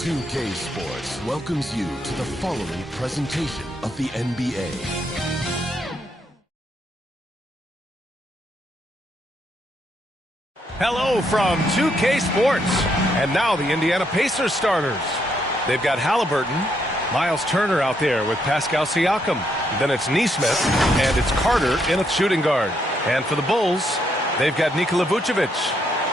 2K Sports welcomes you to the following presentation of the NBA. Hello from 2K Sports. And now the Indiana Pacers starters. They've got Halliburton, Miles Turner out there with Pascal Siakam. Then it's Nesmith, and it's Carter in at shooting guard. And for the Bulls, they've got Nikola Vucevic,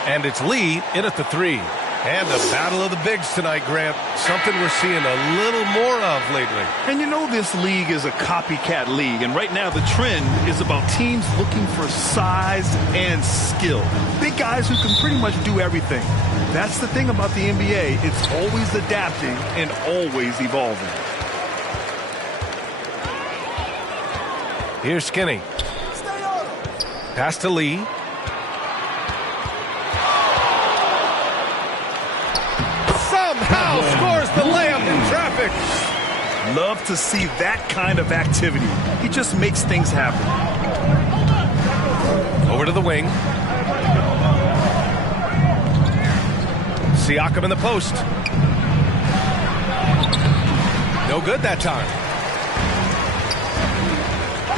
and it's Lee in at the 3. And a battle of the bigs tonight, Grant. Something we're seeing a little more of lately. And you know this league is a copycat league, and right now the trend is about teams looking for size and skill. Big guys who can pretty much do everything. That's the thing about the NBA. It's always adapting and always evolving. Here's Skinny. Pass to Lee. Somehow scores the layup in traffic. Love to see that kind of activity. He just makes things happen. Over to the wing. Siakam in the post. No good that time.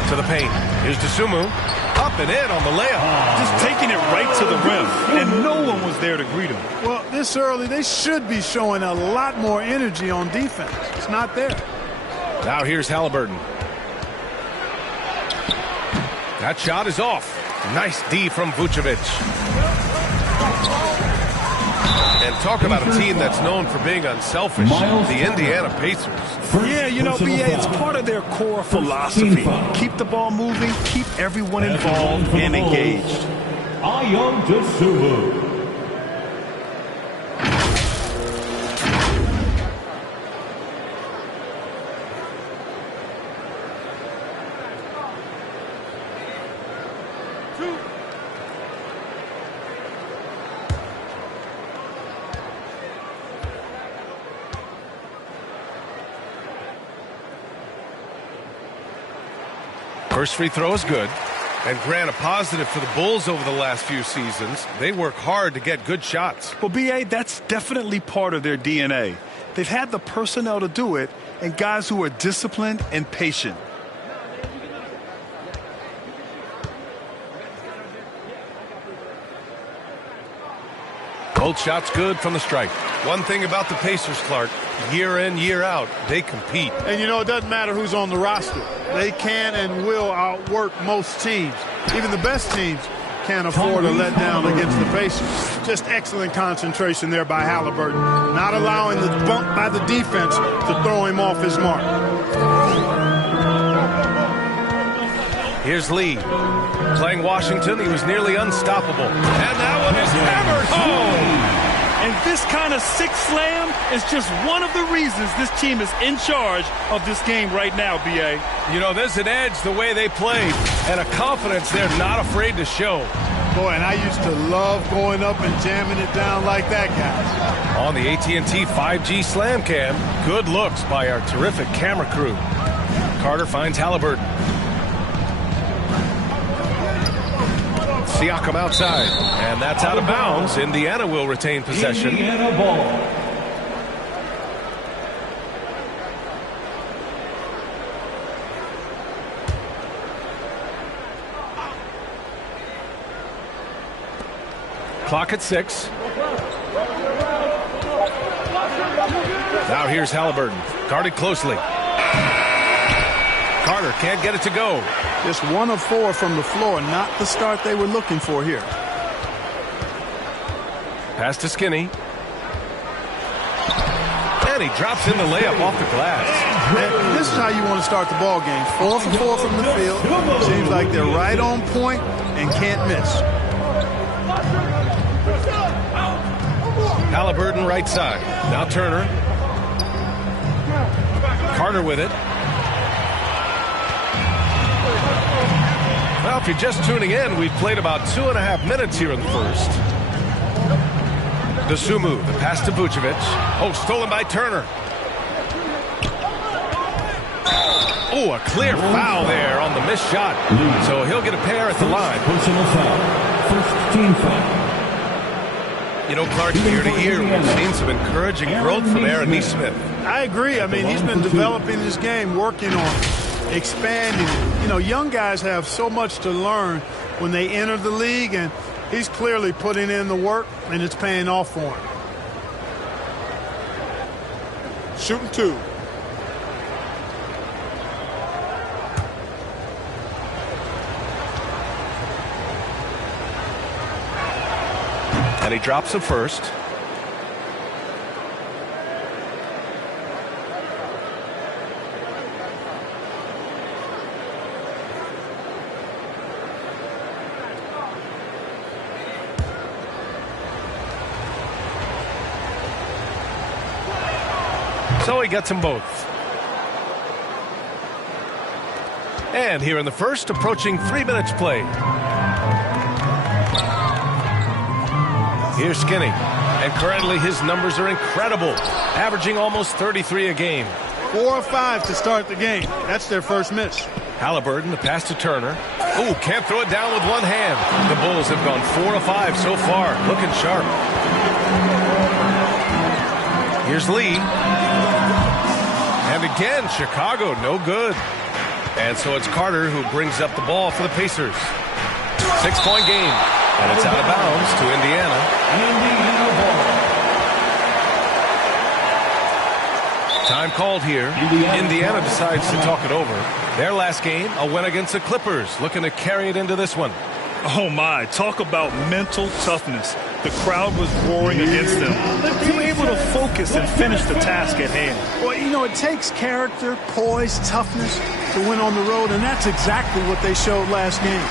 To the paint. Here's Dosunmu. Up and in on the layup. Just taking it right to the rim, and no one was there to greet him. Well, this early, they should be showing a lot more energy on defense. It's not there. Now here's Halliburton. That shot is off. Nice D from Vucevic. And talk about a team that's known for being unselfish, the Indiana Pacers. Yeah, you know, BA, it's part of their core philosophy. Keep the ball moving, keep everyone involved and engaged. First free throw is good. And Grant, a positive for the Bulls over the last few seasons. They work hard to get good shots. Well, BA, that's definitely part of their DNA. They've had the personnel to do it, and guys who are disciplined and patient. Both shots good from the stripe. One thing about the Pacers, Clark, year in, year out, they compete. And, you know, it doesn't matter who's on the roster. They can and will outwork most teams. Even the best teams can't afford to let down against the Pacers. Just excellent concentration there by Halliburton, not allowing the bump by the defense to throw him off his mark. Here's Lee. Playing Washington, he was nearly unstoppable. And that one is hammered home. And this kind of six slam is just one of the reasons this team is in charge of this game right now, BA. You know, there's an edge the way they played and a confidence they're not afraid to show. Boy, and I used to love going up and jamming it down like that, guys. On the AT&T 5G Slam Cam, good looks by our terrific camera crew. Carter finds Halliburton. Siakam outside, and that's out of bounds. Indiana will retain possession. Indiana ball. Clock at 6. Now here's Halliburton, guarded closely. Carter can't get it to go. Just 1 of 4 from the floor, not the start they were looking for here. Pass to Skinny. And he drops in the layup off the glass. And this is how you want to start the ball game. 4 for 4 from the field. Seems like they're right on point and can't miss. Halliburton right side. Now Turner. Carter with it. Well, if you're just tuning in, we've played about 2.5 minutes here in the first. Dosunmu, the pass to Vucevic. Oh, stolen by Turner. Oh, a clear foul there on the missed shot. So he'll get a pair at the line. Personal foul. First team foul. You know, Clark, year to year, we've seen some encouraging growth from Aaron Neesmith. I agree. I mean, he's been developing this game, working on it, expanding it. You know, young guys have so much to learn when they enter the league, and he's clearly putting in the work, and it's paying off for him. Shooting 2. And he drops it first. So he gets them both. And here in the first, approaching 3 minutes play. Here's Skinny. And currently his numbers are incredible, averaging almost 33 a game. 4 of 5 to start the game. That's their first miss. Halliburton, the pass to Turner. Ooh, can't throw it down with one hand. The Bulls have gone 4 of 5 so far, looking sharp. Here's Lee. And again, Chicago, no good. And so it's Carter who brings up the ball for the Pacers. 6-point game. And it's out of bounds to Indiana. Time called here. Indiana decides to talk it over. Their last game, a win against the Clippers, looking to carry it into this one. Oh, my. Talk about mental toughness. The crowd was roaring against them. They were able to focus and finish the task at hand. Well, you know, it takes character, poise, toughness to win on the road, and that's exactly what they showed last game.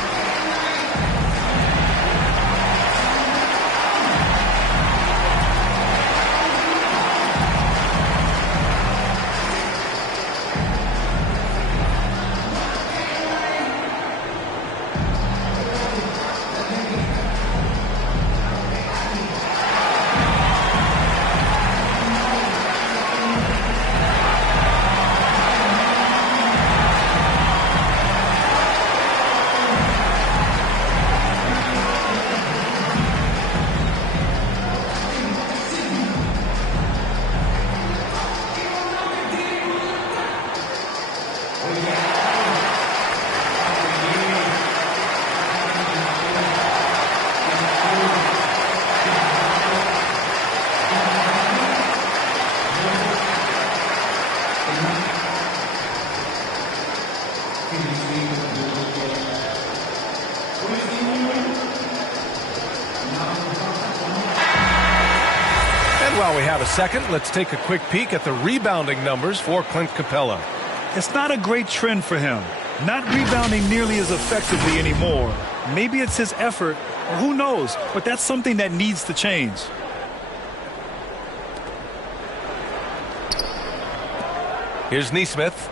While we have a second, let's take a quick peek at the rebounding numbers for Clint Capella. It's not a great trend for him. Not rebounding nearly as effectively anymore. Maybe it's his effort, or who knows, but that's something that needs to change. Here's Neesmith,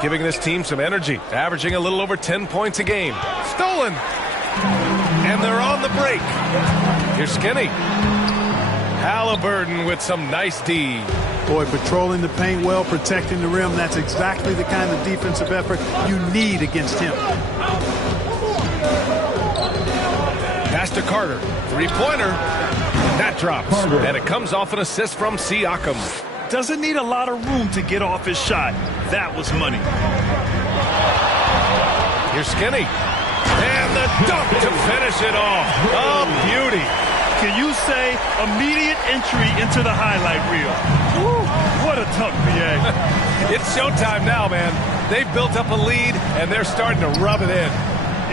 giving this team some energy, averaging a little over 10 points a game. Stolen! And they're on the break. Here's Skinny. Halliburton with some nice D. Boy, patrolling the paint well, protecting the rim. That's exactly the kind of defensive effort you need against him. Pass to Carter. Three-pointer. That drops. And it comes off an assist from Siakam. Doesn't need a lot of room to get off his shot. That was money. Here's Skinny. And the dunk to finish it off. A beauty. Can you say immediate entry into the highlight reel? Woo, what a dunk, BA. It's showtime now, man. They've built up a lead, and they're starting to rub it in.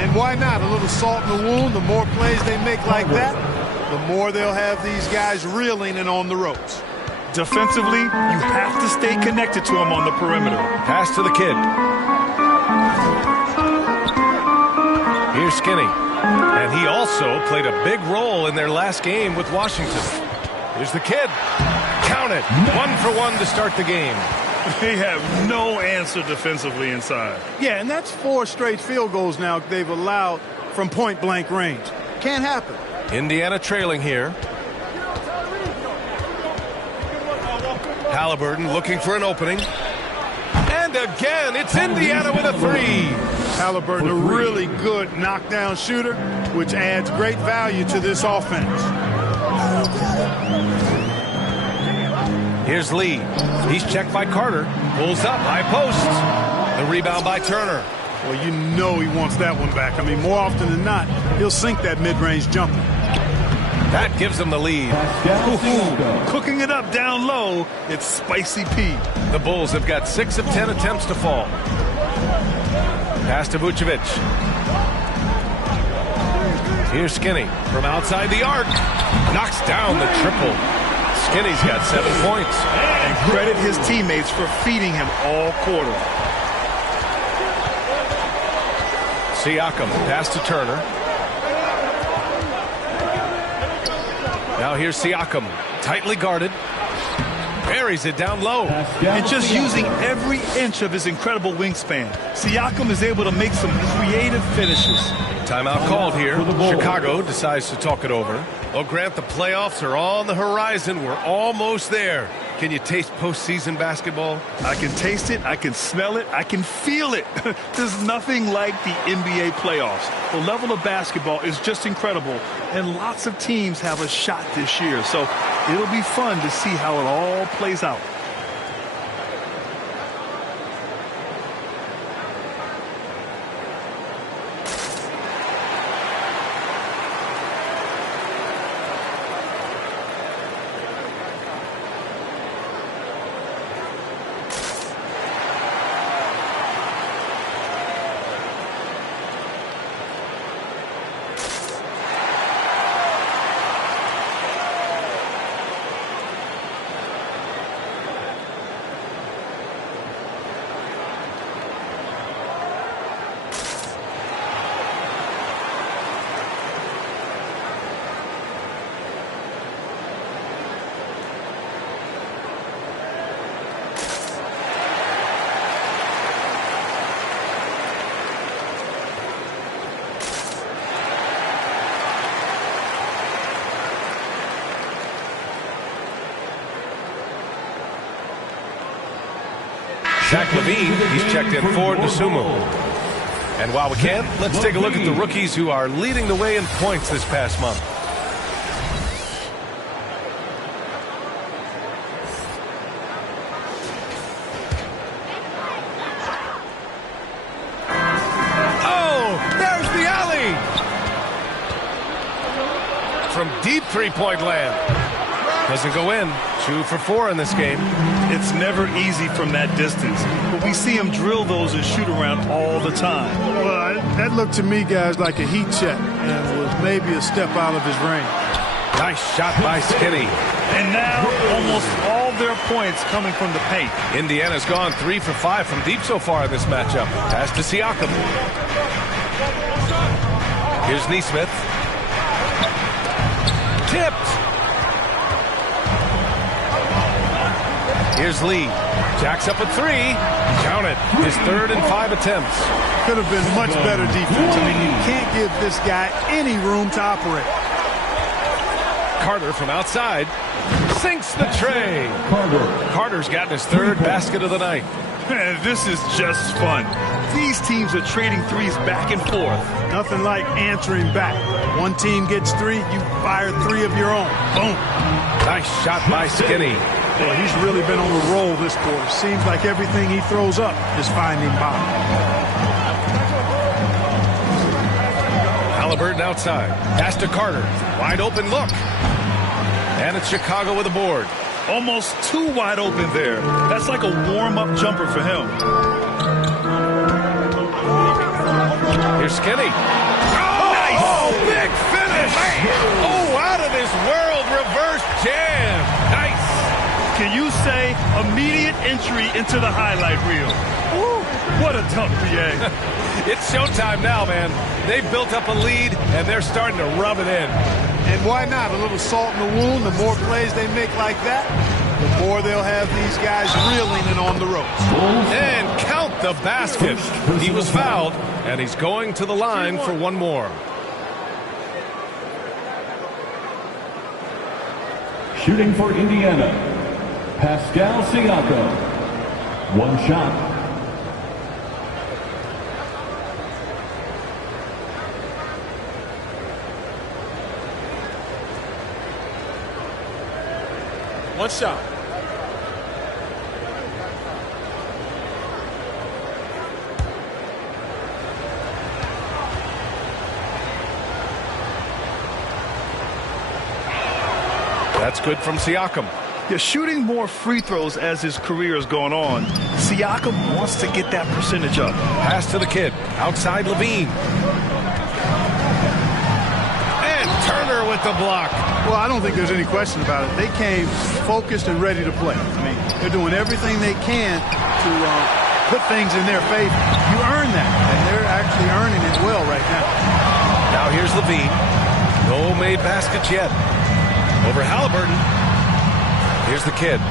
And why not? A little salt in the wound. The more plays they make like that, the more they'll have these guys reeling and on the ropes. Defensively, you have to stay connected to him on the perimeter. Pass to the kid. Here's Skinny. And he also played a big role in their last game with Washington. Here's the kid. Count it. 1 for 1 to start the game. They have no answer defensively inside. Yeah, and that's 4 straight field goals now they've allowed from point-blank range. Can't happen. Indiana trailing here. Halliburton looking for an opening. And again, it's Indiana with a 3. Halliburton, a really good knockdown shooter, which adds great value to this offense. Here's Lee. He's checked by Carter. Pulls up, high post. The rebound by Turner. Well, you know he wants that one back. I mean, more often than not, he'll sink that mid-range jumper. That gives them the lead. Cooking it up down low, it's Spicy P. The Bulls have got 6 of 10 attempts to fall. Pass to Vucevic. Here's Skinny from outside the arc. Knocks down the triple. Skinny's got 7 points. And credit his teammates for feeding him all quarter. Siakam, pass to Turner. Now here's Siakam, tightly guarded. Buries it down low. And just using every inch of his incredible wingspan, Siakam is able to make some creative finishes. Timeout called here. Chicago decides to talk it over. Well, Grant, the playoffs are on the horizon. We're almost there. Can you taste postseason basketball? I can taste it, I can smell it, I can feel it. There's nothing like the NBA playoffs. The level of basketball is just incredible, and lots of teams have a shot this year. So it'll be fun to see how it all plays out. Zach LaVine, he's checked in for Dosunmu. And while we can, let's take a look at the rookies who are leading the way in points this past month. Oh, there's the alley! From deep three-point land. Doesn't go in. 2 for 4 in this game. It's never easy from that distance, but we see him drill those and shoot around all the time. Well, that looked to me, guys, like a heat check and was maybe a step out of his range. Nice shot by Skinny. And now almost all their points coming from the paint. Indiana's gone 3 for 5 from deep so far in this matchup. Pass to Siakam. Here's Nesmith. Tipped. Here's Lee. Jacks up a 3. Count it. His 3rd and 5 attempts. Could have been much better defense. I mean, you can't give this guy any room to operate. Carter from outside. Sinks the tray. Carter's gotten his 3rd basket of the night. Man, this is just fun. These teams are trading threes back and forth. Nothing like answering back. One team gets 3, you fire 3 of your own. Boom. Nice shot by Skinny. Well, he's really been on a roll this quarter. Seems like everything he throws up is finding bottom. Halliburton outside. Pass to Carter. Wide open look. And it's Chicago with a board. Almost too wide open there. That's like a warm-up jumper for him. Here's Skinny. Nice! Oh, big finish! Oh, out of this world reverse jam. Nice! Can you say immediate entry into the highlight reel? Ooh, what a dunk, BA. It's showtime now, man. They've built up a lead, and they're starting to rub it in. And why not? A little salt in the wound. The more plays they make like that, the more they'll have these guys reeling and on the ropes. And count the basket. He was fouled, and he's going to the line for one more. Shooting for Indiana, Pascal Siakam. One shot. One shot. That's good from Siakam. Yeah, shooting more free throws as his career is going on. Siakam wants to get that percentage up. Pass to the kid. Outside Levine. And Turner with the block. Well, I don't think there's any question about it. They came focused and ready to play. I mean, they're doing everything they can to put things in their favor. You earn that, and they're actually earning it well right now. Now here's Levine. No made baskets yet. Over Halliburton. Here's the kid.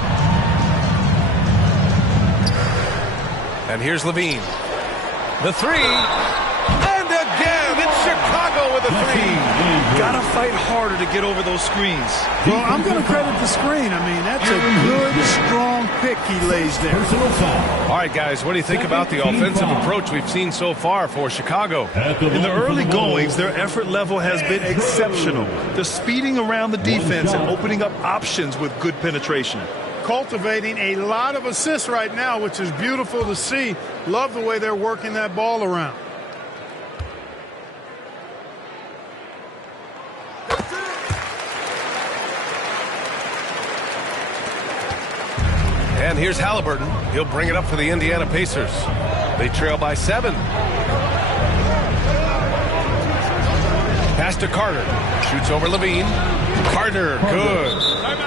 And here's Levine. The three. And again, it's Chicago with a three. Gotta fight harder to get over those screens. Well, I'm going to credit the screen. I mean, that's a good, strong pick he lays there. All right, guys, what do you think about the offensive approach we've seen so far for Chicago? In the early goings, their effort level has been exceptional. They're speeding around the defense and opening up options with good penetration. Cultivating a lot of assists right now, which is beautiful to see. Love the way they're working that ball around. And here's Halliburton. He'll bring it up for the Indiana Pacers. They trail by 7. Pass to Carter. Shoots over Levine. Carter, good.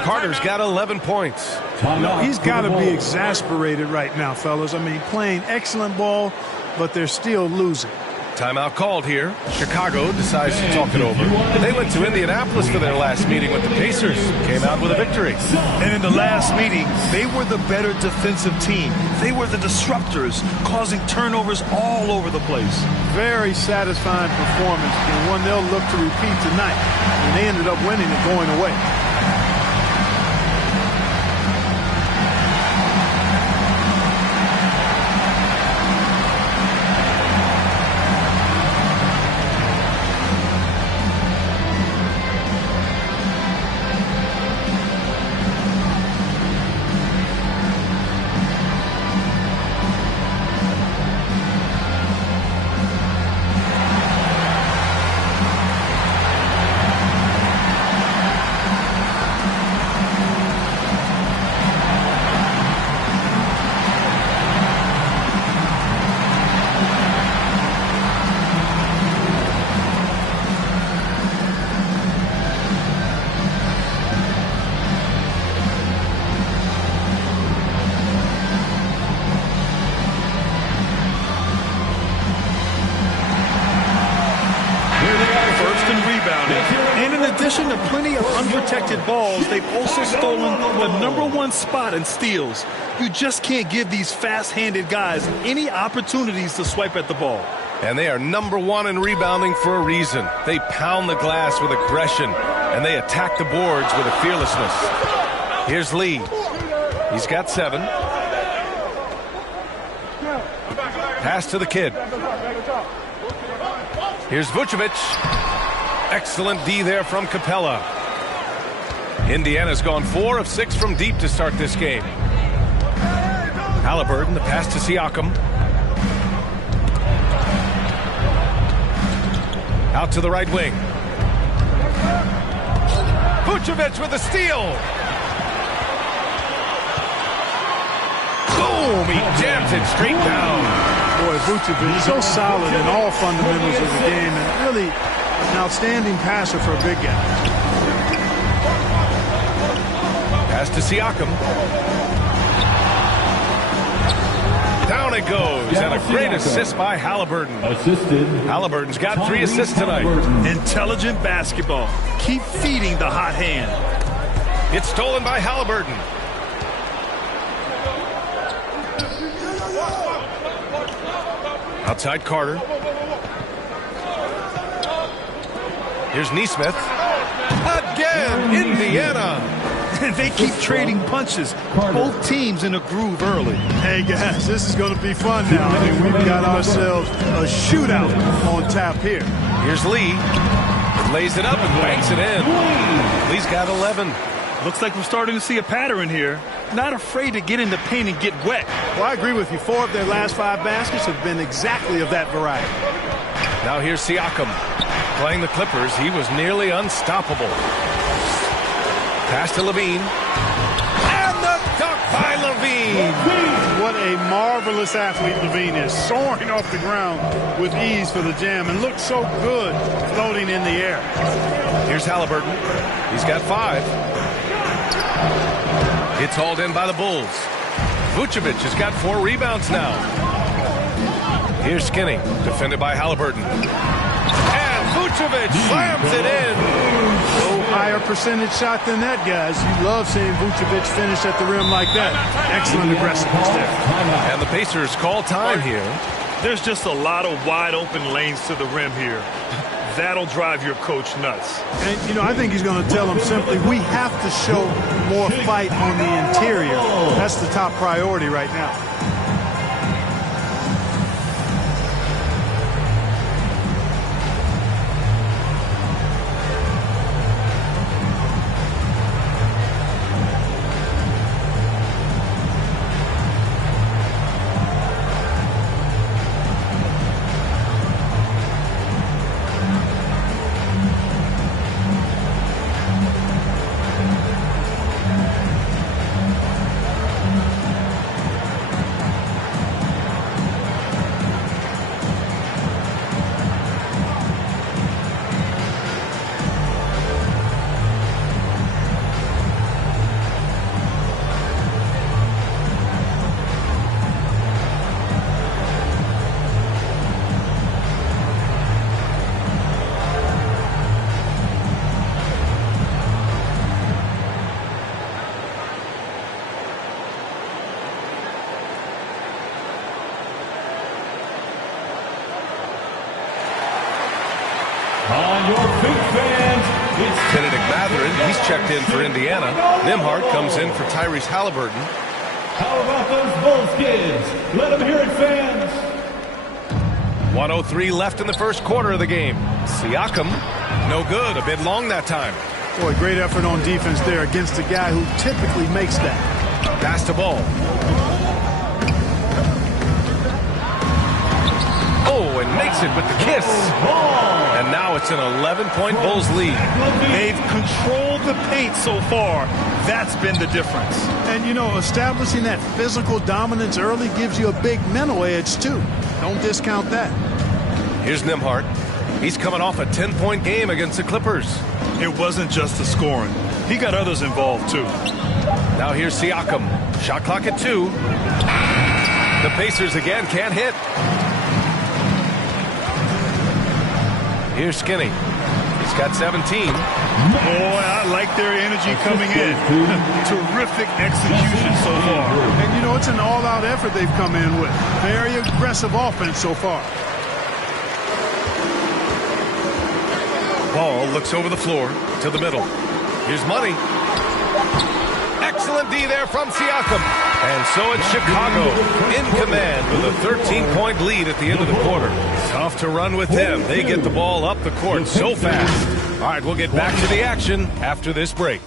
Carter's got 11 points. No, he's got to be exasperated right now, fellas. I mean, playing excellent ball, but they're still losing. Timeout called here. Chicago decides to talk it over. They went to Indianapolis for their last meeting with the Pacers. Came out with a victory. And in the last meeting, they were the better defensive team. They were the disruptors, causing turnovers all over the place. Very satisfying performance, and one they'll look to repeat tonight. And they ended up winning and going away. Balls, they've also stolen the #1 spot in steals. You just can't give these fast-handed guys any opportunities to swipe at the ball. And they are #1 in rebounding for a reason. They pound the glass with aggression, and they attack the boards with a fearlessness. Here's Lee. He's got 7. Pass to the kid. Here's Vucevic. Excellent D there from Capella. Indiana's gone 4 of 6 from deep to start this game. Halliburton, the pass to Siakam. Out to the right wing. Vucevic with a steal. Boom! He jams it straight down. Boy, Vucevic so solid in all fundamentals of the game, and really an outstanding passer for a big guy. Pass to Siakam. Down it goes, and a great assist by Halliburton. Halliburton's got 3 assists tonight. Intelligent basketball. Keep feeding the hot hand. It's stolen by Halliburton. Outside Carter. Here's Nesmith. Again, Indiana. They keep trading punches. Both teams in a groove early. Hey, guys, this is going to be fun now. I mean, we've got ourselves a shootout on tap here. Here's Lee. Lays it up and banks it in. Lee's got 11. Looks like we're starting to see a pattern here. Not afraid to get in the paint and get wet. Well, I agree with you. 4 of their last 5 baskets have been exactly of that variety. Now here's Siakam. Playing the Clippers, he was nearly unstoppable. Pass to Levine. And the dunk by Levine. What a marvelous athlete Levine is. Soaring off the ground with ease for the jam and looks so good floating in the air. Here's Halliburton. He's got 5. It's hauled in by the Bulls. Vucevic has got 4 rebounds now. Here's Skinny, defended by Halliburton. And Vucevic slams it in. No higher percentage shot than that, guys. You love seeing Vucevic finish at the rim like that. Excellent aggressiveness there. And the Pacers call time here. There's just a lot of wide open lanes to the rim here. That'll drive your coach nuts. And, you know, I think he's going to tell them simply, we have to show more fight on the interior. That's the top priority right now. On your feet, fans, it's Benedict Mathurin, he's checked in for Indiana. Nembhard comes in for Tyrese Halliburton. How about those Bulls kids? Let them hear it, fans. 1:03 left in the first quarter of the game. Siakam, no good, a bit long that time. Boy, great effort on defense there against a guy who typically makes that. Pass to Ball. Oh, and makes it with the kiss. And now it's an 11-point Bulls lead. They've controlled the paint so far. That's been the difference. And, you know, establishing that physical dominance early gives you a big mental edge, too. Don't discount that. Here's Nembhard. He's coming off a 10-point game against the Clippers. It wasn't just the scoring. He got others involved, too. Now here's Siakam. Shot clock at 2. The Pacers again can't hit. Here's Skinny. He's got 17. Boy, I like their energy coming in. Terrific execution so far. And, you know, it's an all-out effort they've come in with. Very aggressive offense so far. Ball looks over the floor to the middle. Here's Money. Excellent D there from Siakam. And so it's Chicago in command with a 13-point lead at the end of the quarter. Tough to run with them. They get the ball up the court so fast. All right, we'll get back to the action after this break.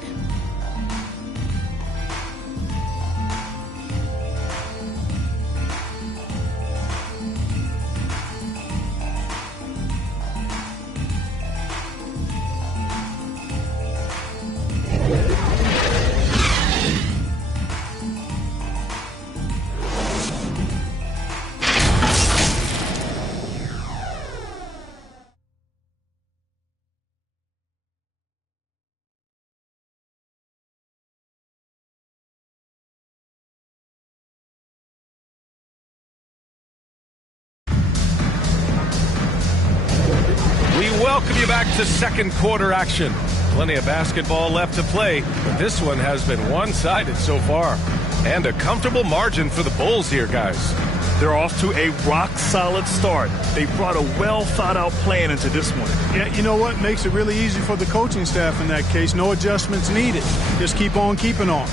Welcome you back to second quarter action. Plenty of basketball left to play, but this one has been one-sided so far. And a comfortable margin for the Bulls here, guys. They're off to a rock-solid start. They brought a well-thought-out plan into this one. Yeah, you know what? Makes it really easy for the coaching staff in that case. No adjustments needed. Just keep on keeping on.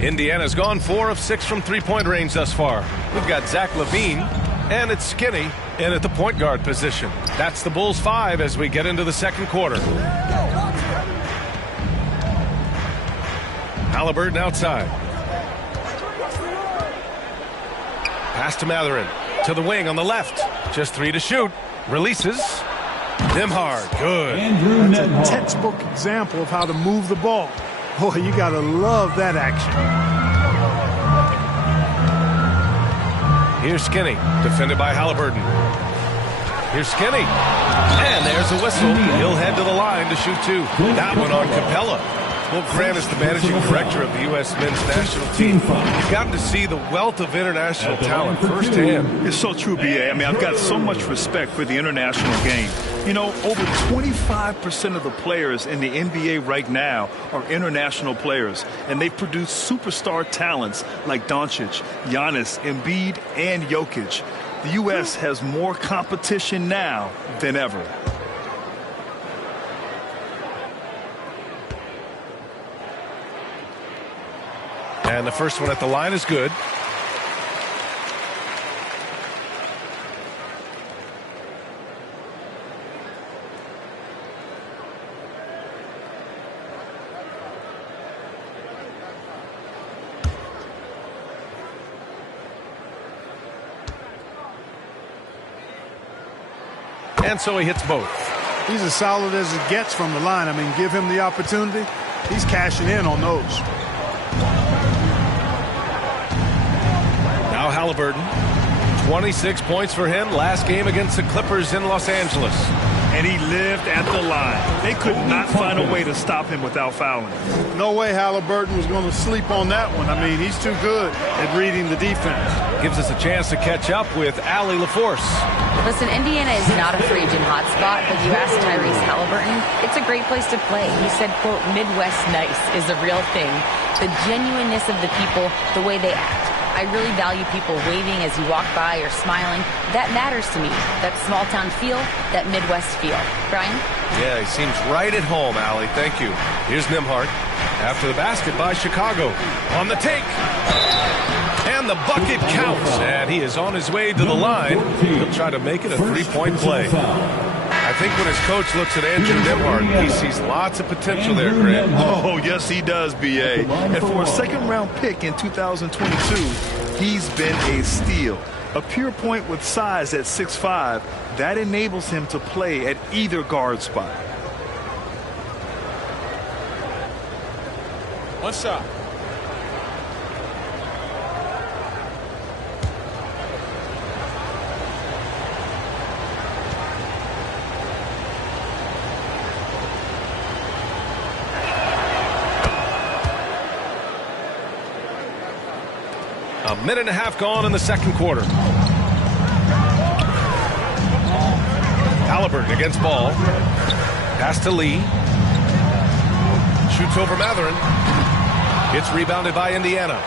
Indiana's gone 4 of 6 from three-point range thus far. We've got Zach LaVine, and it's Skinny in at the point guard position. That's the Bulls 5 as we get into the second quarter. Halliburton outside. Pass to Matherin. To the wing on the left. Just 3 to shoot. Releases. Nembhard. Good. That's a textbook example of how to move the ball. Boy, you got to love that action. Here's Skinny. Defended by Halliburton. Here's Skinny. And there's a whistle. He'll head to the line to shoot 2. That one on Capella. Well, Grant is the managing director of the U.S. men's national team. You've gotten to see the wealth of international talent firsthand. It's so true, B.A. I mean, I've got so much respect for the international game. You know, over 25% of the players in the NBA right now are international players, and they've produced superstar talents like Doncic, Giannis, Embiid, and Jokic. The U.S. has more competition now than ever. And the first one at the line is good. And so he hits both. He's as solid as it gets from the line. I mean, give him the opportunity. He's cashing in on those. Now Halliburton. 26 points for him last game against the Clippers in Los Angeles. And he lived at the line. They could not find a way to stop him without fouling. No way Halliburton was going to sleep on that one. I mean, he's too good at reading the defense. Gives us a chance to catch up with Allie LaForce. Listen, Indiana is not a free agent hotspot, but you asked Tyrese Halliburton, it's a great place to play. He said, quote, Midwest nice is a real thing. The genuineness of the people, the way they act. I really value people waving as you walk by or smiling. That matters to me. That small town feel, that Midwest feel. Brian? Yeah, he seems right at home, Allie. Thank you. Here's Nembhard. After the basket by Chicago. On the take. And the bucket counts. And he is on his way to the line. He'll try to make it a three-point play. I think when his coach looks at Andrew Nembhard, he sees lots of potential there, Grant. Oh, yes, he does, B.A. And for a second-round pick in 2022, he's been a steal. A pure point with size at 6'5", that enables him to play at either guard spot. One shot. A minute and a half gone in the second quarter. Halliburton against ball. Pass to Lee. Shoots over Matherin. It's rebounded by Indiana.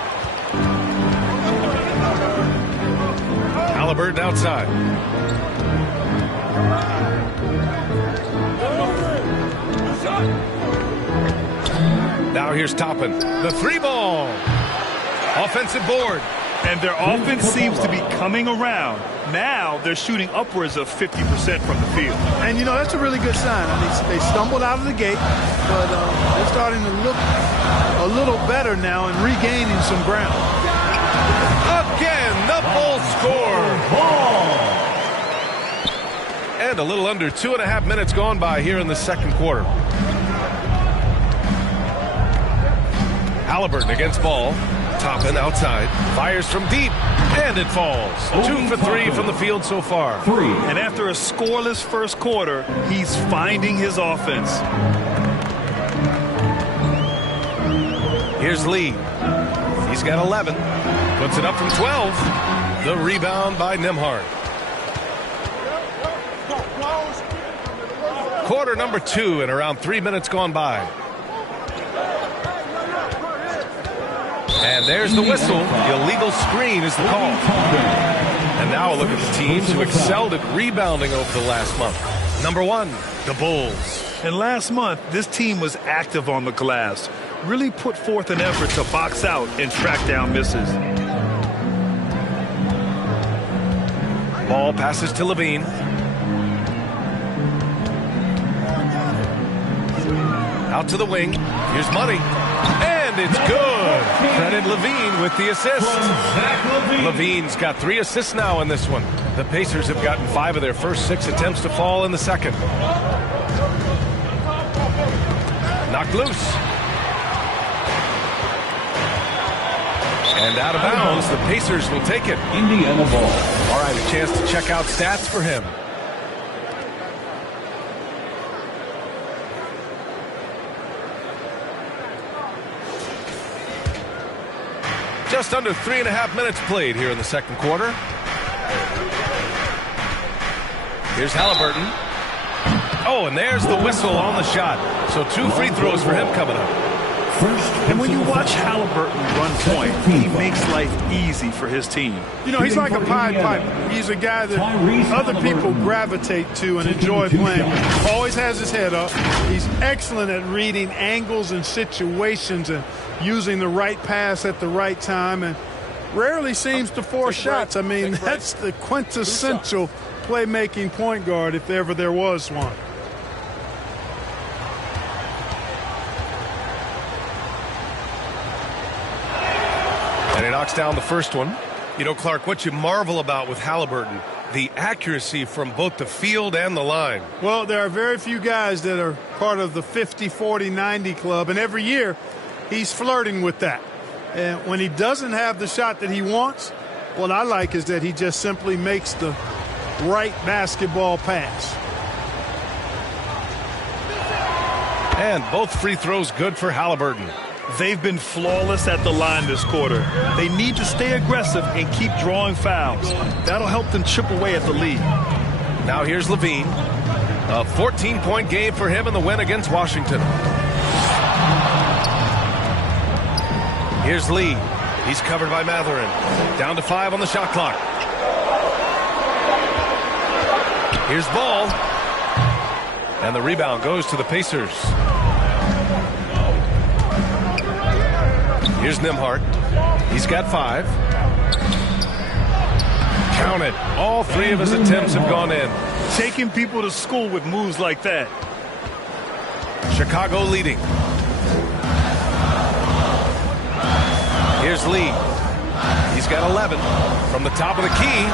Halliburton outside. Now here's Toppin. The three ball. Offensive board. And their offense seems to be coming around. Now they're shooting upwards of 50% from the field. And, you know, that's a really good sign. I mean, they stumbled out of the gate, but they're starting to look a little better now and regaining some ground. Again, the Bulls score. And a little under 2.5 minutes gone by here in the second quarter. Halliburton against ball. Toppin outside, fires from deep, and it falls. 2 for 3 from the field so far. And after a scoreless first quarter, he's finding his offense. Here's Lee. He's got 11. Puts it up from 12. The rebound by Nembhard. Quarter number 2 and around 3 minutes gone by. And there's the whistle. The illegal screen is the call. And now a look at the teams who excelled at rebounding over the last month. Number 1, the Bulls. And last month, this team was active on the glass. Really put forth an effort to box out and track down misses. Ball passes to Levine. Out to the wing. Here's Money. And And it's good. Credit Levine with the assist. Levine's got 3 assists now in this one. The Pacers have gotten 5 of their first 6 attempts to fall in the second. Knocked loose. And out of bounds, the Pacers will take it. Indiana ball. All right, a chance to check out stats for him. Just under 3.5 minutes played here in the second quarter. Here's Halliburton. Oh, and there's the whistle on the shot. So 2 free throws for him coming up. And when you watch Halliburton run point, he makes life easy for his team. You know, he's like a Pied Piper. He's a guy that other people gravitate to and enjoy playing with. Always has his head up. He's excellent at reading angles and situations and using the right pass at the right time, and rarely seems to force shots. I mean, that's the quintessential playmaking point guard if ever there was one. And he knocks down the first one. You know, Clark, what you marvel about with Halliburton, the accuracy from both the field and the line. Well, there are very few guys that are part of the 50, 40, 90 club, and every year he's flirting with that. And when he doesn't have the shot that he wants, what I like is that he just simply makes the right basketball pass. And both free throws good for Halliburton. They've been flawless at the line this quarter. They need to stay aggressive and keep drawing fouls. That'll help them chip away at the lead. Now here's Levine. A 14-point game for him in the win against Washington. Here's Lee. He's covered by Matherin. Down to 5 on the shot clock. Here's Ball. And the rebound goes to the Pacers. Here's Nembhard. He's got 5. Count it. All 3 of his attempts have gone in. Taking people to school with moves like that. Chicago leading. Here's Lee. He's got 11 from the top of the key.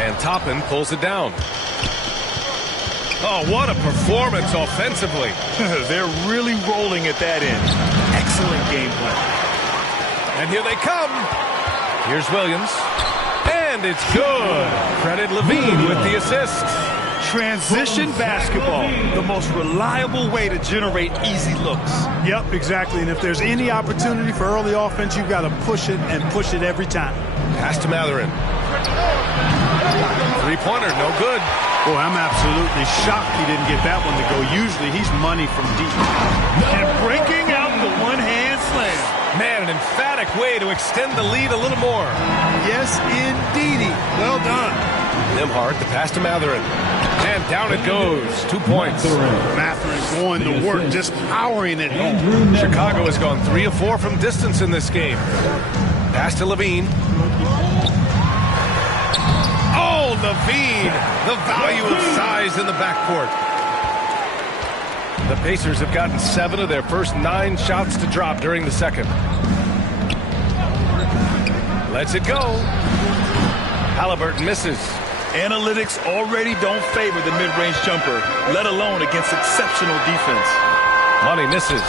And Toppin pulls it down. Oh, what a performance offensively. They're really rolling at that end. Excellent game plan. And here they come. Here's Williams. And it's good. Credit Levine with the assist. Transition basketball, the most reliable way to generate easy looks. Yep, exactly. And if there's any opportunity for early offense, you've got to push it and push it every time. Pass to Matherin. Three-pointer, no good. Boy, I'm absolutely shocked he didn't get that one to go. Usually he's money from deep. And breaking out the one-hand slam. Man, an emphatic way to extend the lead a little more. Yes, indeedy. Well done. Nembhard, the pass to Matherin. And down it goes. 2 points. Matherin going to work, just powering it home. Chicago has gone 3 of 4 from distance in this game. Pass to Levine. Oh, Levine! The value of size in the backcourt. The Pacers have gotten 7 of their first 9 shots to drop during the second. Lets it go. Halliburton misses. Analytics already don't favor the mid-range jumper, let alone against exceptional defense. Money misses.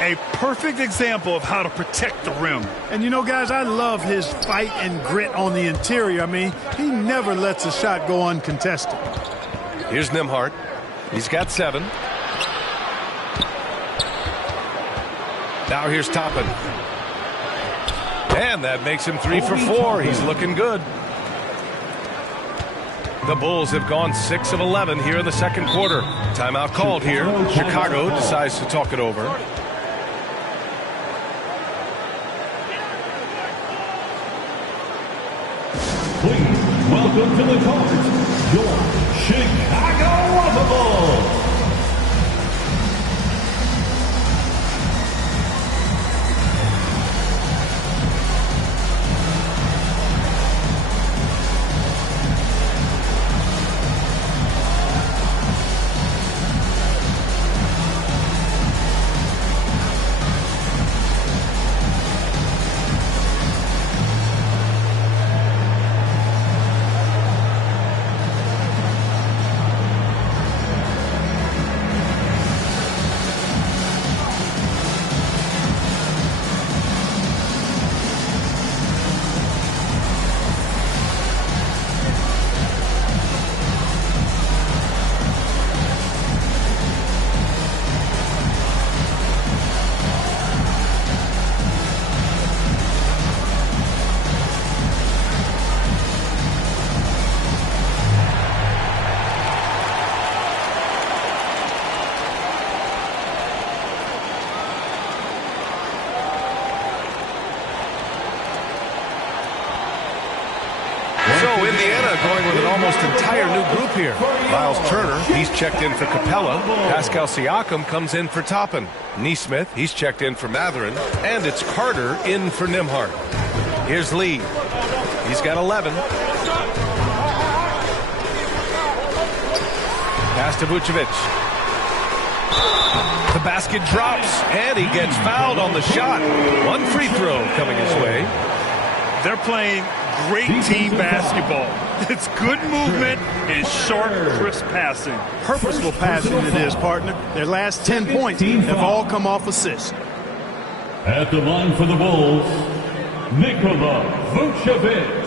A perfect example of how to protect the rim. And you know, guys, I love his fight and grit on the interior. I mean, he never lets a shot go uncontested. Here's Nembhard. He's got 7. Now here's Toppin. And that makes him 3 for 4. He's looking good. The Bulls have gone 6 of 11 here in the second quarter. Timeout called here. Chicago decides to talk it over. Please welcome to the court, your Chicago Bulls. Indiana going with an almost entire new group here. Miles Turner, he's checked in for Capella. Pascal Siakam comes in for Toppin. Neesmith, he's checked in for Matherin. And it's Carter in for Nimhart. Here's Lee. He's got 11. Pass to Vucevic. The basket drops, and he gets fouled on the shot. One free throw coming his way. They're playing great team basketball. It's good movement and sharp, crisp passing. Purposeful passing it is, partner. Their last 10 points have all come off assists. At the line for the Bulls, Nikola Vucevic.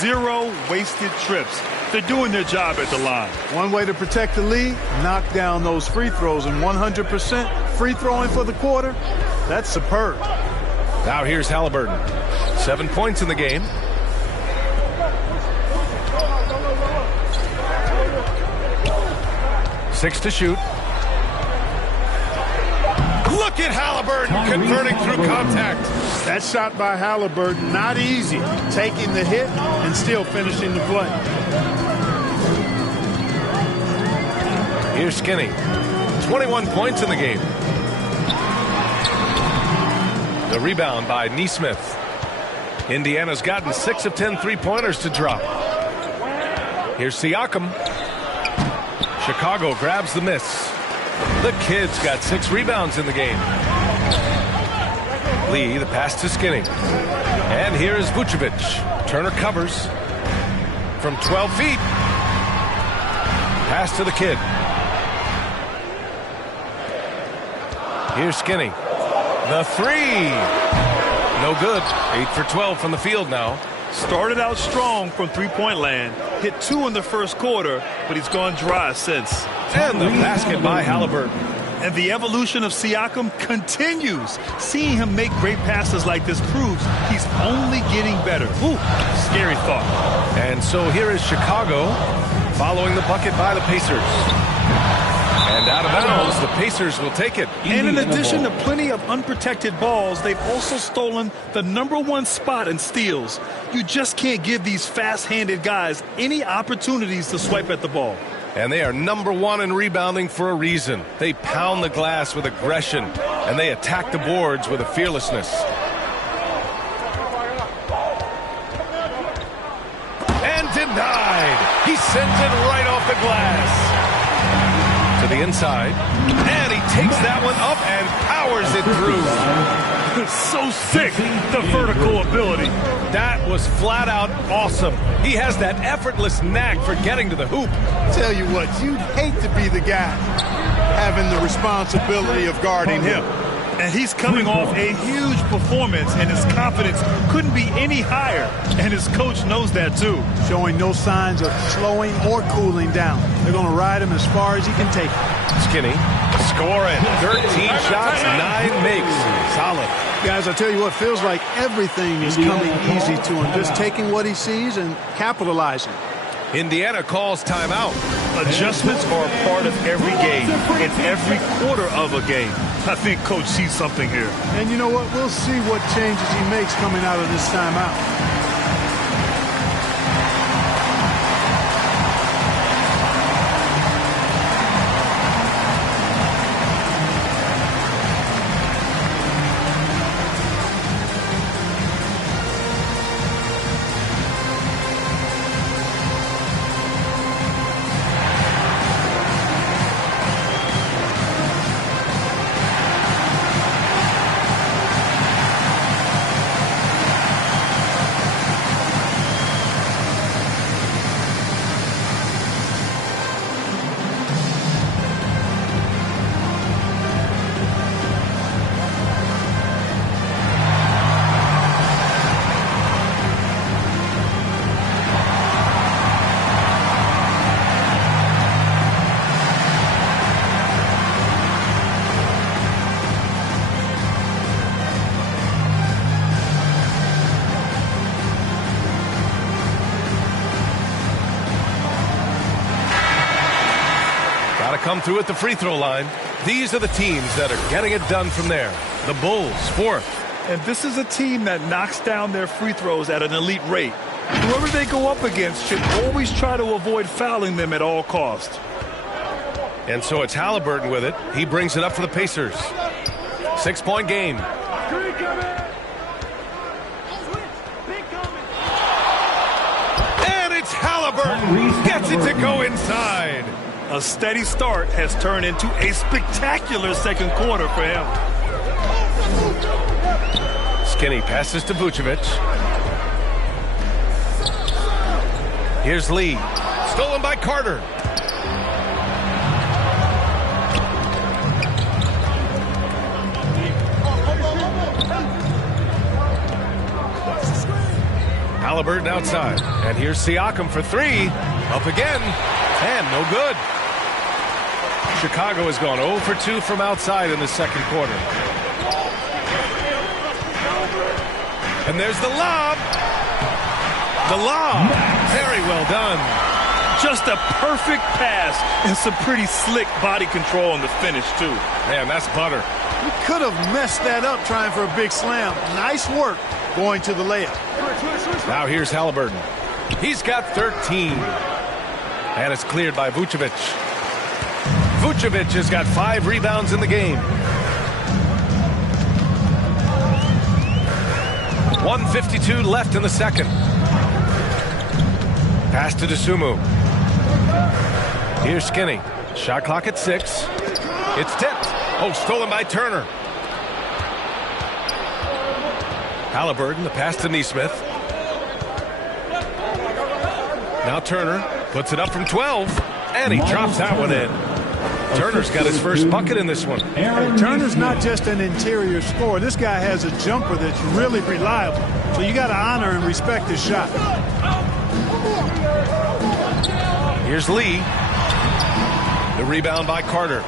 Zero wasted trips. They're doing their job at the line. One way to protect the lead, knock down those free throws, and 100% free throwing for the quarter, that's superb. Now here's Halliburton. 7 points in the game. Six to shoot. Look at Halliburton converting through contact. That shot by Halliburton, not easy. Taking the hit and still finishing the play. Here's Skinny. 21 points in the game. The rebound by Neesmith. Indiana's gotten 6 of 10 three-pointers to drop. Here's Siakam. Chicago grabs the miss. The Kid's got 6 rebounds in the game. Lee, the pass to Skinny. And here is Vucevic. Turner covers from 12 feet. Pass to the Kid. Here's Skinny. The three. No good. 8 for 12 from the field now. Started out strong from three-point land. Hit 2 in the first quarter, but he's gone dry since. And the basket by Halliburton. And the evolution of Siakam continues. Seeing him make great passes like this proves he's only getting better. Ooh, scary thought. And so here is Chicago following the bucket by the Pacers. And out of bounds, the Pacers will take it. And in addition to plenty of unprotected balls, they've also stolen the #1 spot in steals. You just can't give these fast-handed guys any opportunities to swipe at the ball. And they are #1 in rebounding for a reason. They pound the glass with aggression, and they attack the boards with a fearlessness. And denied. He sends it right off the glass. To the inside. And he takes that one up and powers it through. So sick, the vertical ability. That was flat out awesome. He has that effortless knack for getting to the hoop. Tell you what, you'd hate to be the guy having the responsibility of guarding him. And he's coming off a huge performance, and his confidence couldn't be any higher. And his coach knows that, too. Showing no signs of slowing or cooling down. They're going to ride him as far as he can take it. Skinny scoring. 13 shots, 9 makes. Solid. Guys, I tell you what, feels like everything is coming easy to him. Just taking what he sees and capitalizing. Indiana calls timeout. Adjustments are a part of every game and every quarter of a game. I think Coach sees something here. And you know what? We'll see what changes he makes coming out of this timeout. come through at the free throw line. These are the teams that are getting it done from there. The Bulls, 4th. And this is a team that knocks down their free throws at an elite rate. Whoever they go up against should always try to avoid fouling them at all costs. And so it's Halliburton with it. He brings it up for the Pacers. 6-point game. And it's Halliburton. Gets it to go inside. A steady start has turned into a spectacular second quarter for him. Skinny passes to Vucevic. Here's Lee. Stolen by Carter. Halliburton outside. And here's Siakam for 3. Up again. And no good. Chicago has gone 0 for 2 from outside in the second quarter. And there's the lob. The lob. Very well done. Just a perfect pass and some pretty slick body control on the finish, too. Man, that's butter. He could have messed that up trying for a big slam. Nice work going to the layup. Now here's Halliburton. He's got 13. And it's cleared by Vucevic. Vucevic has got 5 rebounds in the game. 1:52 left in the second. Pass to Dosunmu. Here's Skinny. Shot clock at 6. It's tipped. Oh, stolen by Turner. Halliburton, the pass to Nesmith. Now Turner puts it up from 12, and he drops that one in. Turner's got his first bucket in this one. Turner's not just an interior scorer. This guy has a jumper that's really reliable. So you got to honor and respect his shot. Here's Lee. The rebound by Carter.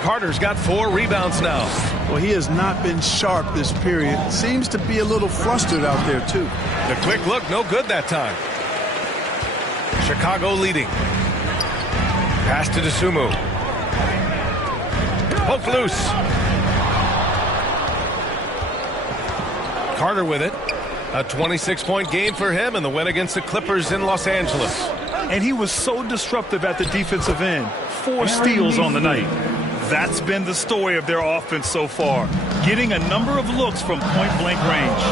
Carter's got 4 rebounds now. Well, he has not been sharp this period. Seems to be a little flustered out there, too. The quick look, no good that time. Chicago leading. Pass to Dosunmu. Poked loose. Carter with it. A 26-point game for him in the win against the Clippers in Los Angeles. And he was so disruptive at the defensive end. 4 steals on the night. That's been the story of their offense so far. Getting a number of looks from point-blank range.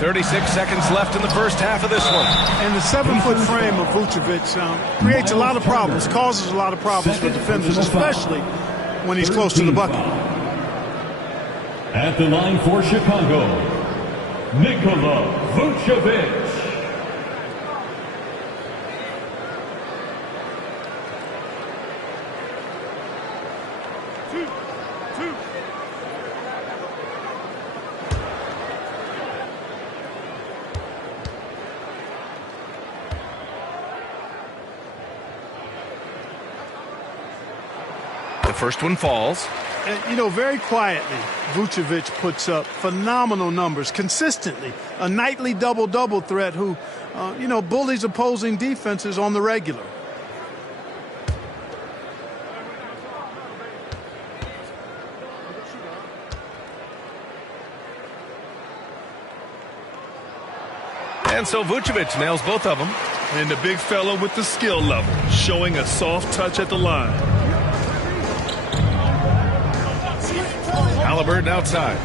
36 seconds left in the first half of this one. And the 7-foot frame of Vucevic creates a lot of problems, causes a lot of problems for defenders, especially when he's close to the bucket. At the line for Chicago, Nikola Vucevic. The first one falls. And, you know, very quietly, Vucevic puts up phenomenal numbers consistently. A nightly double-double threat who, bullies opposing defenses on the regular. And so Vucevic nails both of them. And the big fella with the skill level, showing a soft touch at the line. Halliburton outside.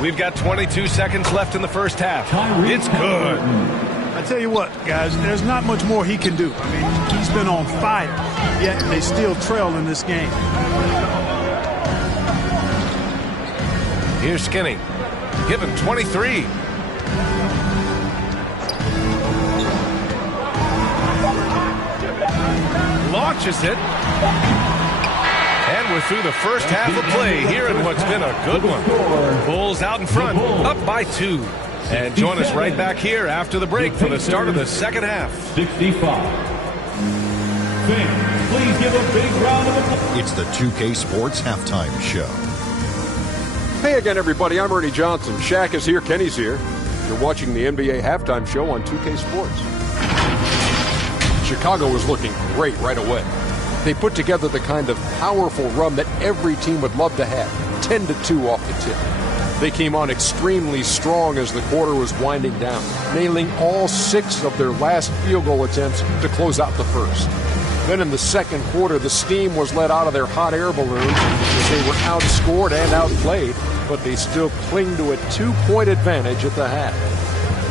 We've got 22 seconds left in the first half. It's good. I tell you what, guys, there's not much more he can do. I mean, he's been on fire, yet they still trail in this game. Here's Skinny. Give him 23. Launches it. And we're through the first half of play here in what's been a good one. Bulls out in front, up by 2. And join us right back here after the break for the start of the second half. 65. Fans, please give a big round of applause. It's the 2K Sports Halftime Show. Hey again, everybody. I'm Ernie Johnson. Shaq is here. Kenny's here. You're watching the NBA Halftime Show on 2K Sports. Chicago was looking great right away. They put together the kind of powerful run that every team would love to have, 10-2 off the tip. They came on extremely strong as the quarter was winding down, nailing all 6 of their last field goal attempts to close out the first. Then in the second quarter, the steam was let out of their hot air balloon as they were outscored and outplayed, but they still cling to a 2-point advantage at the half.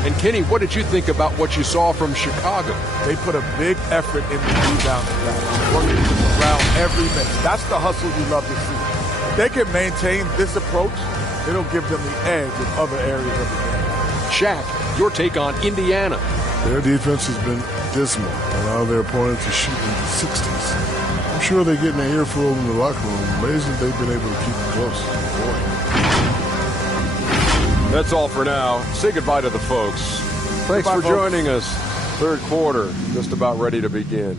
And Kenny, what did you think about what you saw from Chicago? They put a big effort in the rebounding battle, working around every minute. That's the hustle we love to see. If they can maintain this approach, it'll give them the edge in other areas of the game. Shaq, your take on Indiana. Their defense has been dismal. Allow their opponents to shoot in the 60s. I'm sure they're getting an earful in the locker room. Amazing they've been able to keep it close. Boy. That's all for now. Say goodbye to the folks. Thanks for joining us. Third quarter, just about ready to begin.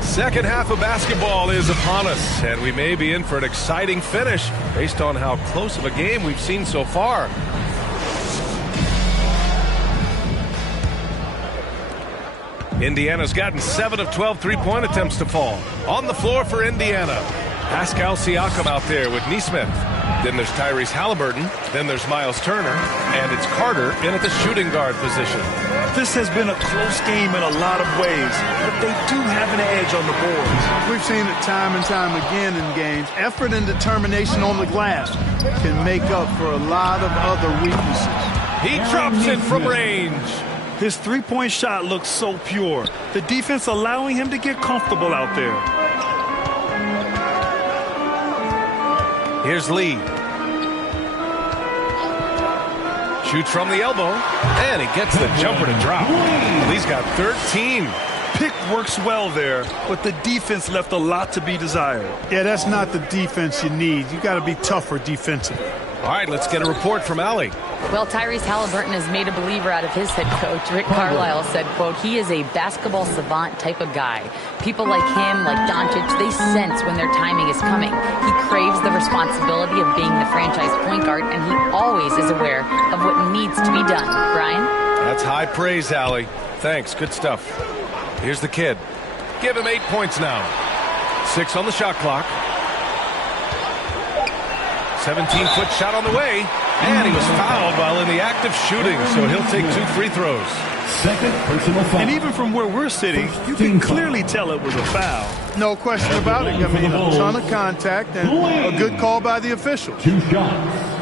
Second half of basketball is upon us, and we may be in for an exciting finish based on how close of a game we've seen so far. Indiana's gotten 7 of 12 three-point attempts to fall. On the floor for Indiana, Pascal Siakam out there with Neesmith. Then there's Tyrese Halliburton. Then there's Miles Turner. And it's Carter in at the shooting guard position. This has been a close game in a lot of ways, but they do have an edge on the boards. We've seen it time and time again in games. Effort and determination on the glass can make up for a lot of other weaknesses. He drops it from range. His three-point shot looks so pure. The defense allowing him to get comfortable out there. Here's Lee. Shoots from the elbow, and he gets the jumper to drop. Lee's got 13. Pick works well there, but the defense left a lot to be desired. Yeah, that's not the defense you need. You got to be tougher defensively. All right, let's get a report from Allie. Well, Tyrese Halliburton has made a believer out of his head coach. Rick Carlisle said, quote, he is a basketball savant type of guy. People like him, like Doncic, they sense when their timing is coming. He craves the responsibility of being the franchise point guard, and he always is aware of what needs to be done. Brian? That's high praise, Allie. Thanks, good stuff. Here's the kid. Give him 8 points now. 6 on the shot clock. 17-foot shot on the way. And he was fouled while in the act of shooting, so he'll take 2 free throws. Second personal foul. And even from where we're sitting, you can clearly tell it was a foul. No question about it. I mean, a ton of contact and a good call by the officials. 2 shots.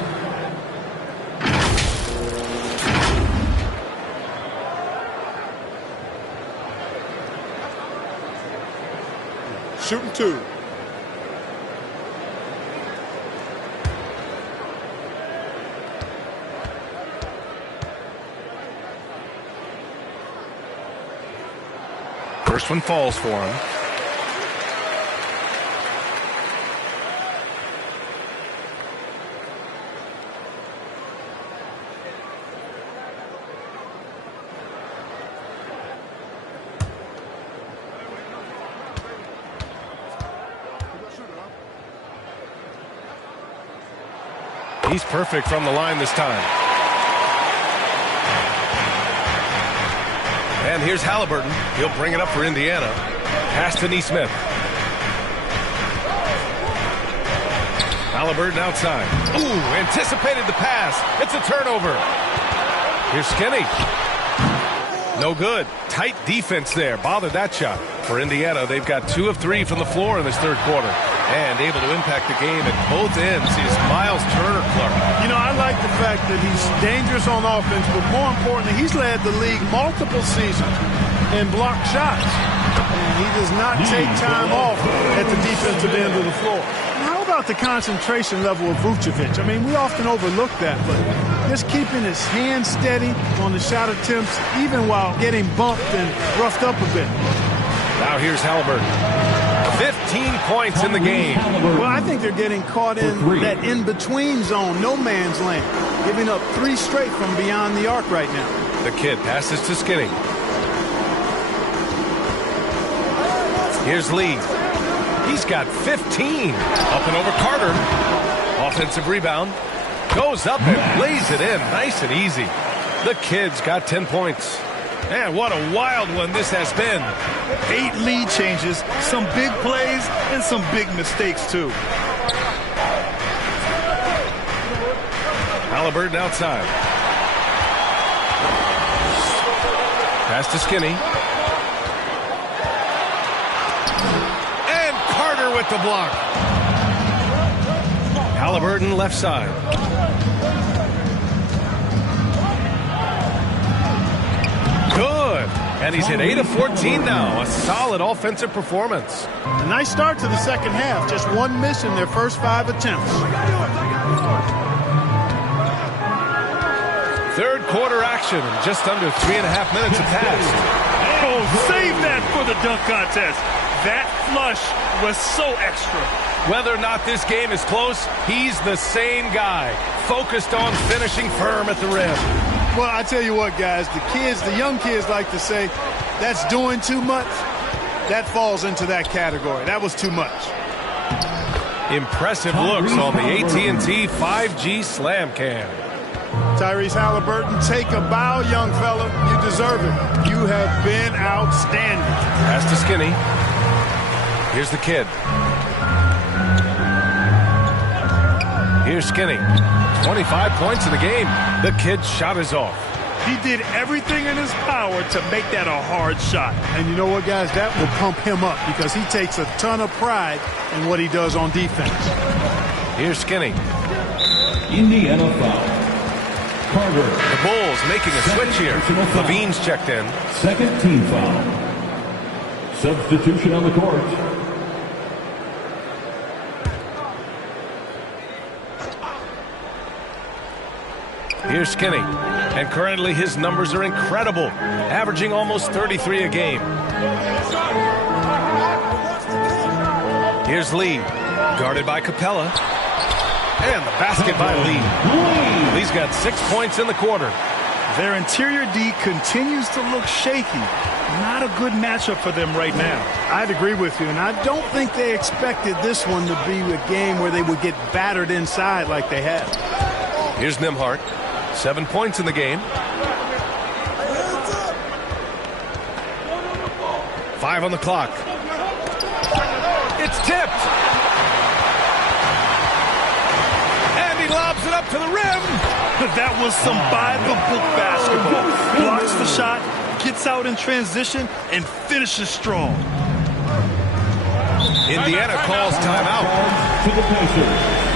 Shooting 2. First one falls for him. He's perfect from the line this time. And here's Halliburton. He'll bring it up for Indiana. Pass to Neesmith. Halliburton outside. Ooh, anticipated the pass. It's a turnover. Here's Skinny. No good. Tight defense there. Bothered that shot. For Indiana, they've got 2 of 3 from the floor in this third quarter. And able to impact the game at both ends is Miles Turner, Clark. You know, I like the fact that he's dangerous on offense, but more importantly, he's led the league multiple seasons in blocked shots. And he does not take time off at the defensive end of the floor. How about the concentration level of Vucevic? I mean, we often overlook that, but just keeping his hands steady on the shot attempts, even while getting bumped and roughed up a bit. Now here's Halliburton. 15 points in the game. Well, I think they're getting caught in that in-between zone, no man's land, giving up 3 straight from beyond the arc right now. The kid passes to Skinny. Here's Lee. He's got 15. Up and over Carter. Offensive rebound. Goes up and lays it in. Nice and easy. The kid's got 10 points. Man, what a wild one this has been. 8 lead changes, some big plays, and some big mistakes, too. Halliburton outside. Pass to Skinny. And Carter with the block. Halliburton left side. Good. And he's hit 8 of 14 now. A solid offensive performance. A nice start to the second half. Just one miss in their first 5 attempts. Third quarter action. Just under 3.5 minutes have passed. Oh, save that for the dunk contest. That flush was so extra. Whether or not this game is close, he's the same guy. Focused on finishing firm at the rim. Well, I tell you what, guys, the young kids like to say, that's doing too much. That falls into that category. That was too much. Impressive looks on the AT&T 5G Slam Cam. Tyrese Halliburton, take a bow, young fella. You deserve it. You have been outstanding. Pass to Skinny. Here's the kid. Here's Skinny. 25 points in the game. The kid's shot is off. He did everything in his power to make that a hard shot. And you know what, guys? That will pump him up because he takes a ton of pride in what he does on defense. Here's Skinny. Indiana foul. Carter. The Bulls making a switch here. Levine's checked in. Second team foul. Substitution on the court. Here's Skinny. And currently his numbers are incredible, averaging almost 33 a game. Here's Lee, guarded by Capella. And the basket by Lee. Lee's got 6 points in the quarter. Their interior D continues to look shaky. Not a good matchup for them right now. I'd agree with you, and I don't think they expected this one to be a game where they would get battered inside like they have. Here's Nembhard. 7 points in the game. 5 on the clock. It's tipped. And he lobs it up to the rim. That was some by-the-book basketball. Blocks the shot, gets out in transition, and finishes strong. Indiana calls timeout. To the Pacers.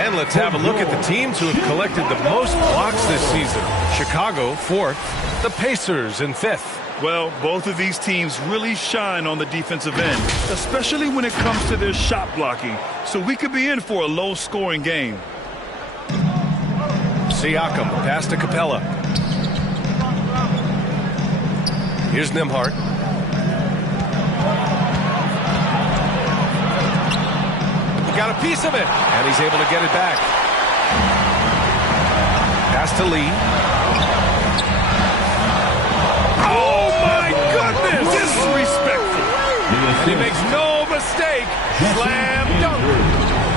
And let's have a look at the teams who have collected the most blocks this season. Chicago, 4th. The Pacers in 5th. Well, both of these teams really shine on the defensive end, especially when it comes to their shot blocking. So we could be in for a low-scoring game. Siakam, pass to Capella. Here's Nembhard. Got a piece of it, and he's able to get it back. Pass to Lee. Oh, my goodness! Disrespectful. And he makes no mistake. Slam dunk.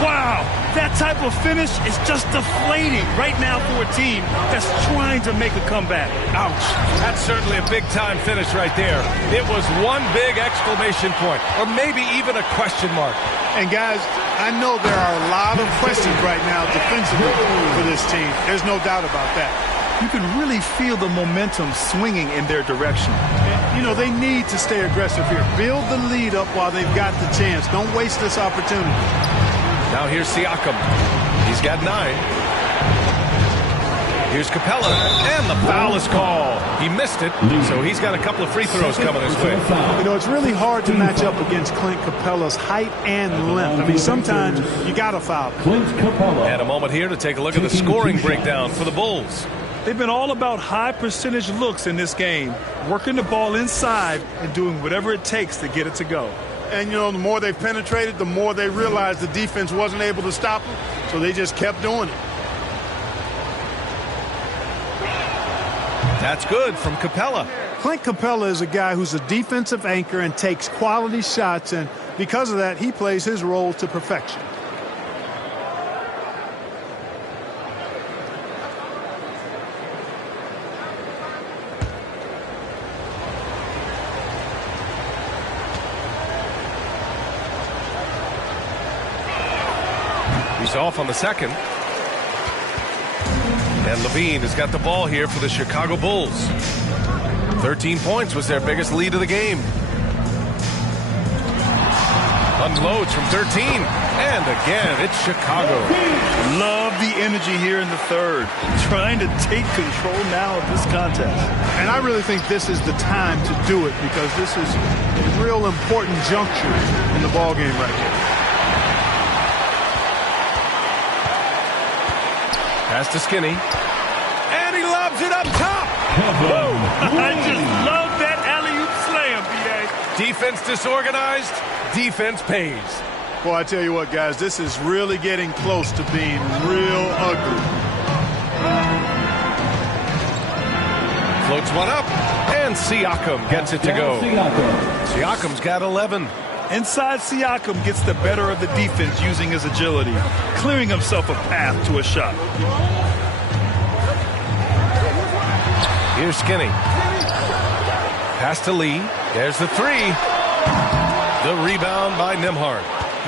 Wow, that type of finish is just deflating right now for a team that's trying to make a comeback. Ouch. That's certainly a big-time finish right there. It was one big exclamation point, or maybe even a question mark. And, guys, I know there are a lot of questions right now defensively for this team. There's no doubt about that. You can really feel the momentum swinging in their direction. And, you know, they need to stay aggressive here. Build the lead up while they've got the chance. Don't waste this opportunity. Now here's Siakam. He's got 9. Here's Capella, and the foul is called. He missed it, so he's got a couple of free throws coming his way. You know, it's really hard to match up against Clint Capella's height and length. I mean, sometimes you got to foul. And a moment here to take a look at the scoring breakdown for the Bulls. They've been all about high percentage looks in this game, working the ball inside and doing whatever it takes to get it to go. And, you know, the more they've penetrated, the more they realized the defense wasn't able to stop them, so they just kept doing it. That's good from Capella. Clint Capella is a guy who's a defensive anchor and takes quality shots, and because of that, he plays his role to perfection. He's off on the second. And Levine has got the ball here for the Chicago Bulls. 13 points was their biggest lead of the game. Unloads from 13. And again, it's Chicago. Love the energy here in the third. Trying to take control now of this contest. And I really think this is the time to do it because this is a real important juncture in the ballgame right here. Pass to Skinny. And he lobs it up top. I just love that alley-oop slam, B.A. Defense disorganized. Defense pays. Boy, I tell you what, guys, this is really getting close to being real ugly. Floats one up. And Siakam gets it to go. Siakam's got 11. Inside, Siakam gets the better of the defense using his agility, clearing himself a path to a shot. Here's Skinny. Pass to Lee. There's the 3. The rebound by Nembhard.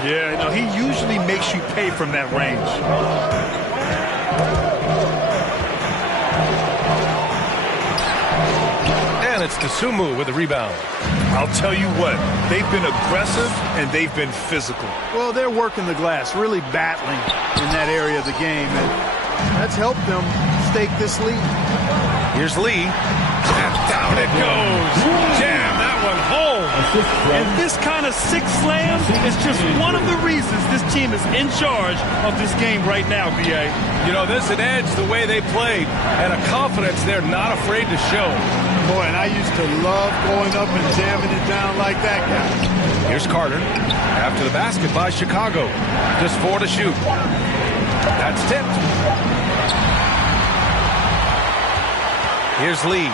Yeah, you know, he usually makes you pay from that range. And it's Dosunmu with the rebound. I'll tell you what, they've been aggressive and they've been physical. Well, they're working the glass, really battling in that area of the game, and that's helped them stake this lead. Here's Lee. And down it goes. Jam that one home. And this kind of 6 slam is just one of the reasons this team is in charge of this game right now, B.A. You know, there's an edge the way they played and a confidence they're not afraid to show. Boy, and I used to love going up and jamming it down like that, guy. Here's Carter. After the basket by Chicago. Just 4 to shoot. That's tipped. Here's Lee.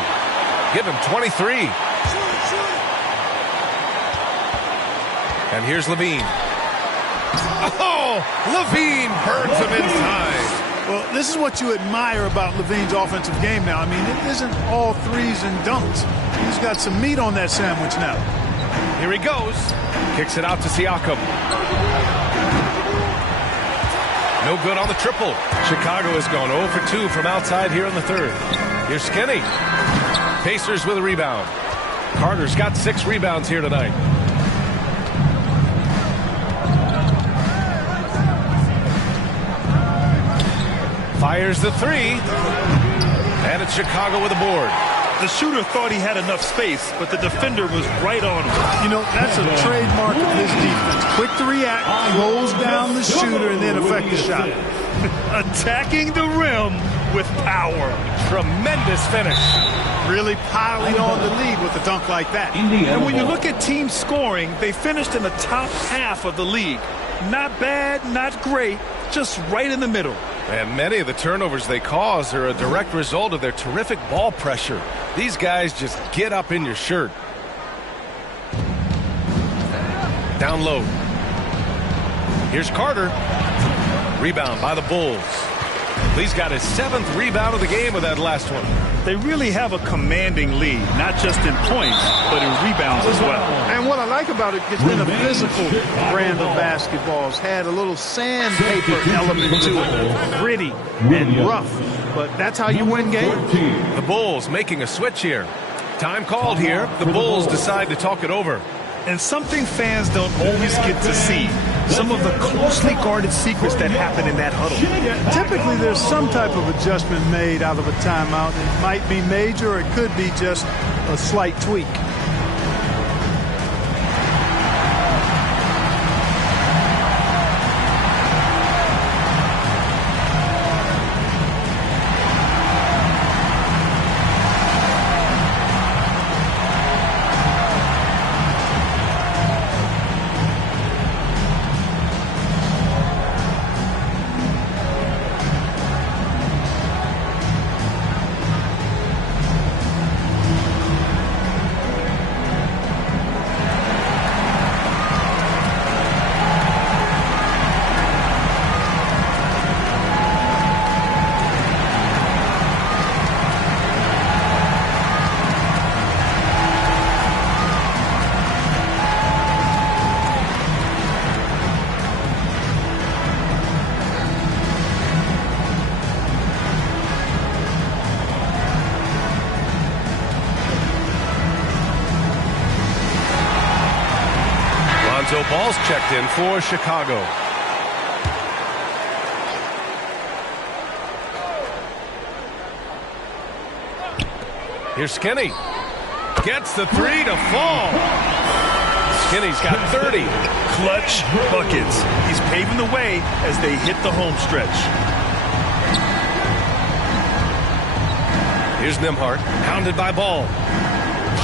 Give him 23. And here's Levine. Oh, Levine burns him inside. Well, this is what you admire about Levine's offensive game now. I mean, it isn't all threes and dunks. He's got some meat on that sandwich now. Here he goes. Kicks it out to Siakam. No good on the triple. Chicago has gone 0 for 2 from outside here in the third. Here's Skinny. Pacers with a rebound. Carter's got 6 rebounds here tonight. Fires the 3. And it's Chicago with a board. The shooter thought he had enough space, but the defender was right on him. You know, that's a trademark of this defense. Quick to react, close down the shooter, and then affect the shot. Attacking the rim with power. Tremendous finish. Really piling on the lead with a dunk like that. And when you look at team scoring, they finished in the top half of the league. Not bad, not great, just right in the middle. And many of the turnovers they cause are a direct result of their terrific ball pressure. These guys just get up in your shirt. Down low. Here's Carter. Rebound by the Bulls. He's got his 7th rebound of the game with that last one. They really have a commanding lead, not just in points, but in rebounds as well. And what I like about it, it's been a physical brand of basketball. It's had a little sandpaper element to it. Gritty and rough. But that's how you win games. The Bulls making a switch here. Time called here. The Bulls decide to talk it over. And something fans don't always get to see. Some of the closely guarded secrets that happen in that huddle. Typically, there's some type of adjustment made out of a timeout. It might be major, or it could be just a slight tweak. So ball's checked in for Chicago. Here's Skinny. Gets the 3 to fall. Skinny's got 30. Clutch buckets. He's paving the way as they hit the home stretch. Here's Nembhard, hounded by Ball.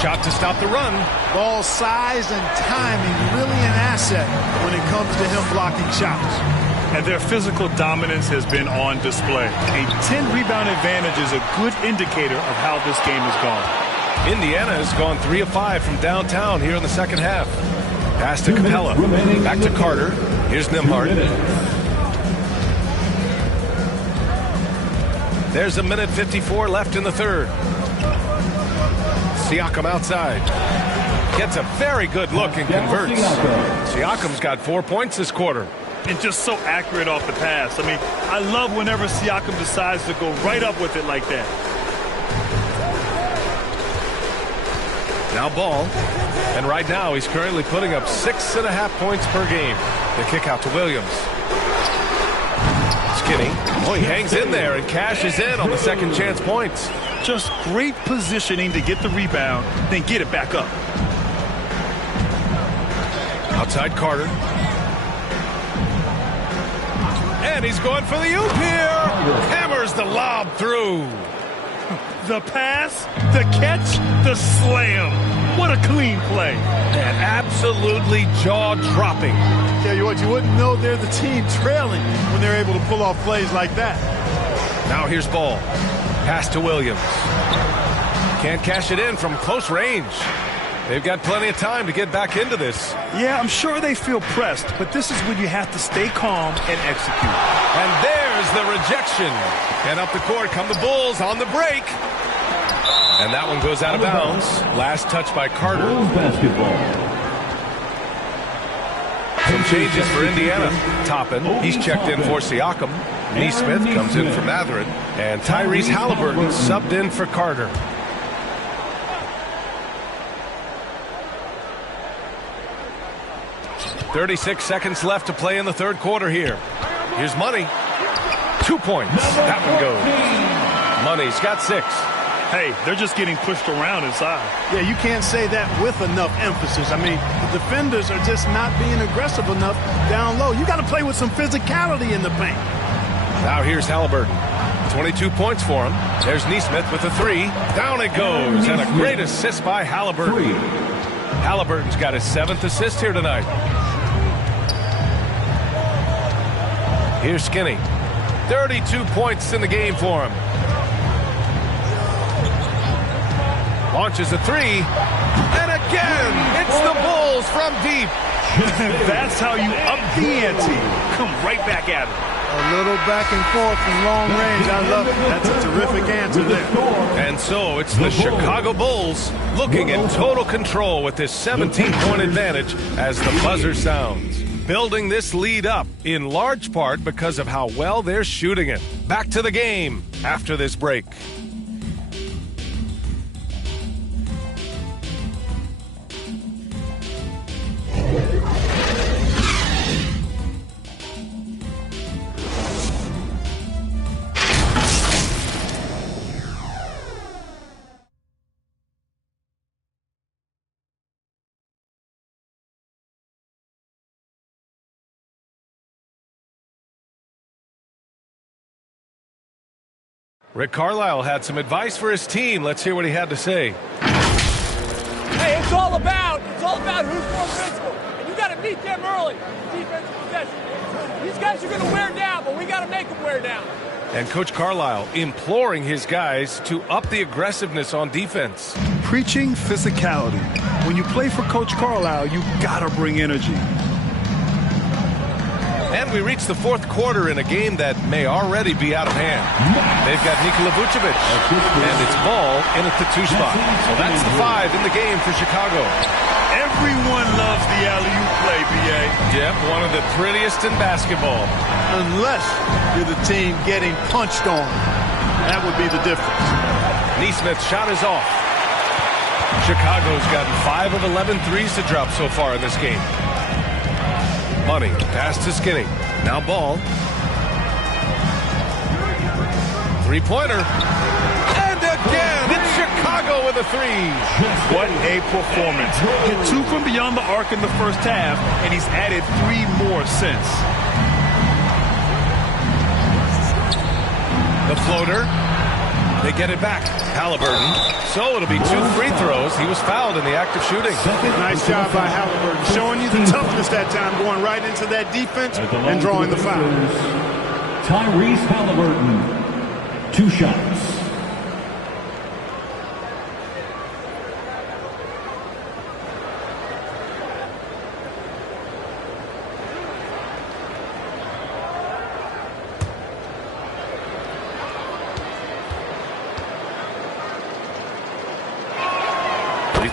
Shot to stop the run. Ball's size and timing really an asset when it comes to him blocking shots. And their physical dominance has been on display. A 10-rebound advantage is a good indicator of how this game has gone. Indiana has gone 3 of 5 from downtown here in the second half. Pass to Capella. Back to Carter. Here's Nembhard. There's 1:54 left in the third. Siakam outside. Gets a very good look and converts. Siakam's got 4 points this quarter. And just so accurate off the pass. I mean, I love whenever Siakam decides to go right up with it like that. Now Ball. And right now he's currently putting up 6.5 points per game. The kick out to Williams. Skinny. Oh, he hangs in there and cashes in on the second chance points. Just great positioning to get the rebound, then get it back up. Outside Carter. And he's going for the oop here. Hammers the lob through. The pass, the catch, the slam. What a clean play. And absolutely jaw-dropping. Tell you what, you wouldn't know they're the team trailing when they're able to pull off plays like that. Now here's Ball. Pass to Williams. Can't cash it in from close range. They've got plenty of time to get back into this. Yeah, I'm sure they feel pressed, but this is when you have to stay calm and execute. And there's the rejection. And up the court come the Bulls on the break. And that one goes out of bounds. Last touch by Carter. Some changes for Indiana. Toppin, he's checked in for Siakam. Neesmith comes in for Mathurin. And Tyrese Halliburton subbed in for Carter. .36 seconds left to play in the third quarter here. Here's Money. 2 points. That one goes. Money's got 6. Hey, they're just getting pushed around inside. Yeah, you can't say that with enough emphasis. I mean, the defenders are just not being aggressive enough down low. You got to play with some physicality in the paint. Now here's Halliburton. 22 points for him. There's Neesmith with a three. Down it goes, and a great assist by Halliburton. Halliburton's got his 7th assist here tonight. Here's Skinny. 32 points in the game for him. Launches a three, and again, it's the Bulls from deep. That's how you up the ante. Come right back at it. A little back and forth from long range. I love it. That's a terrific answer there. And so it's the Chicago Bulls looking in total control with this 17-point advantage as the buzzer sounds. Building this lead up in large part because of how well they're shooting it. Back to the game after this break. Rick Carlisle had some advice for his team. Let's hear what he had to say. Hey, it's all about who's more physical. And you got to meet them early. Defensive possession. These guys are going to wear down, but we got to make them wear down. And Coach Carlisle imploring his guys to up the aggressiveness on defense. Preaching physicality. When you play for Coach Carlisle, you got to bring energy. And we reach the 4th quarter in a game that may already be out of hand. They've got Nikola Vucevic, and it's ball in at the 2 spot. So that's the 5 in the game for Chicago. Everyone loves the alley-oop play, B.A. Yep, one of the prettiest in basketball. Unless you're the team getting punched on. That would be the difference. Neesmith's shot is off. Chicago's gotten 5 of 11 threes to drop so far in this game. Money, pass to Skinny. Now ball. 3-pointer. And again, it's Chicago with a 3. What a performance. Hit 2 from beyond the arc in the first half, and he's added 3 more since. The floater. They get it back. Halliburton. So it'll be 2 free throws. He was fouled in the act of shooting. Nice job by Halliburton. Showing you the toughness that time, going right into that defense and drawing the foul. Tyrese Halliburton, 2 shots.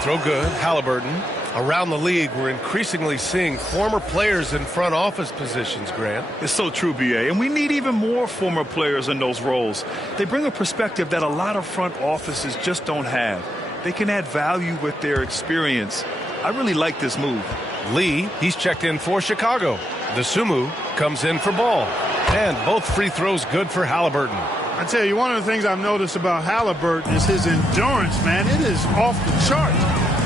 Throw good. Halliburton. Around the league, we're increasingly seeing former players in front office positions, Grant. It's so true, B.A., and we need even more former players in those roles. They bring a perspective that a lot of front offices just don't have. They can add value with their experience. I really like this move. Lee, he's checked in for Chicago. The Sumu comes in for ball. And both free throws good for Halliburton. I tell you, one of the things I've noticed about Halliburton is his endurance, man. It is off the chart.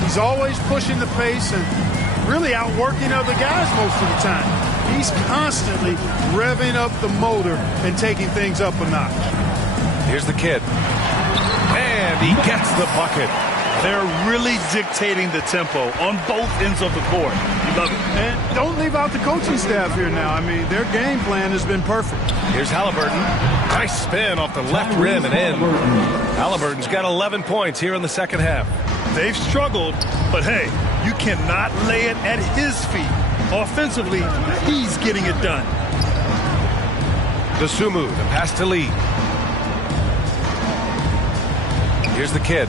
He's always pushing the pace and really outworking other guys most of the time. He's constantly revving up the motor and taking things up a notch. Here's the kid. And he gets the bucket. They're really dictating the tempo on both ends of the court. You love it. And don't leave out the coaching staff here now. I mean, their game plan has been perfect. Here's Halliburton. Nice spin off the left rim and in. Halliburton's got 11 points here in the second half. They've struggled, but hey, you cannot lay it at his feet. Offensively, he's getting it done. Dosunmu, the pass to Lee. Here's the kid.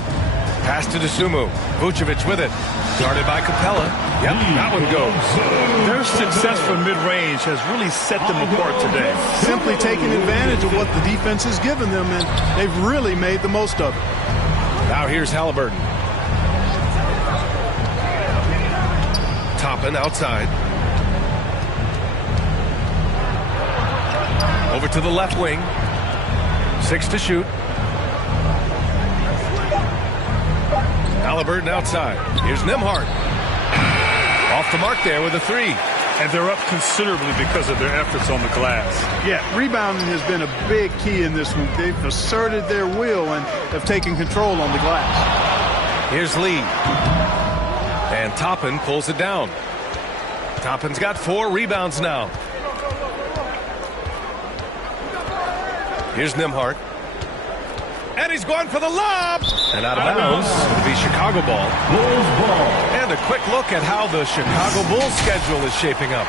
Pass to Dosunmu. Vucevic with it. Guarded by Capella. Yep, that one goes. Their success from mid-range has really set them apart today. Simply taking advantage of what the defense has given them, and they've really made the most of it. Now here's Halliburton. Toppin outside. Over to the left wing. 6 to shoot. Halliburton outside. Here's Nembhard. Off the mark there with a 3. And they're up considerably because of their efforts on the glass. Yeah, rebounding has been a big key in this one. They've asserted their will and have taken control on the glass. Here's Lee. And Toppin pulls it down. Toppin's got 4 rebounds now. Here's Nembhard. And he's going for the lob. And out of bounds. It'll be Chicago ball. Bulls ball. And a quick look at how the Chicago Bulls schedule is shaping up.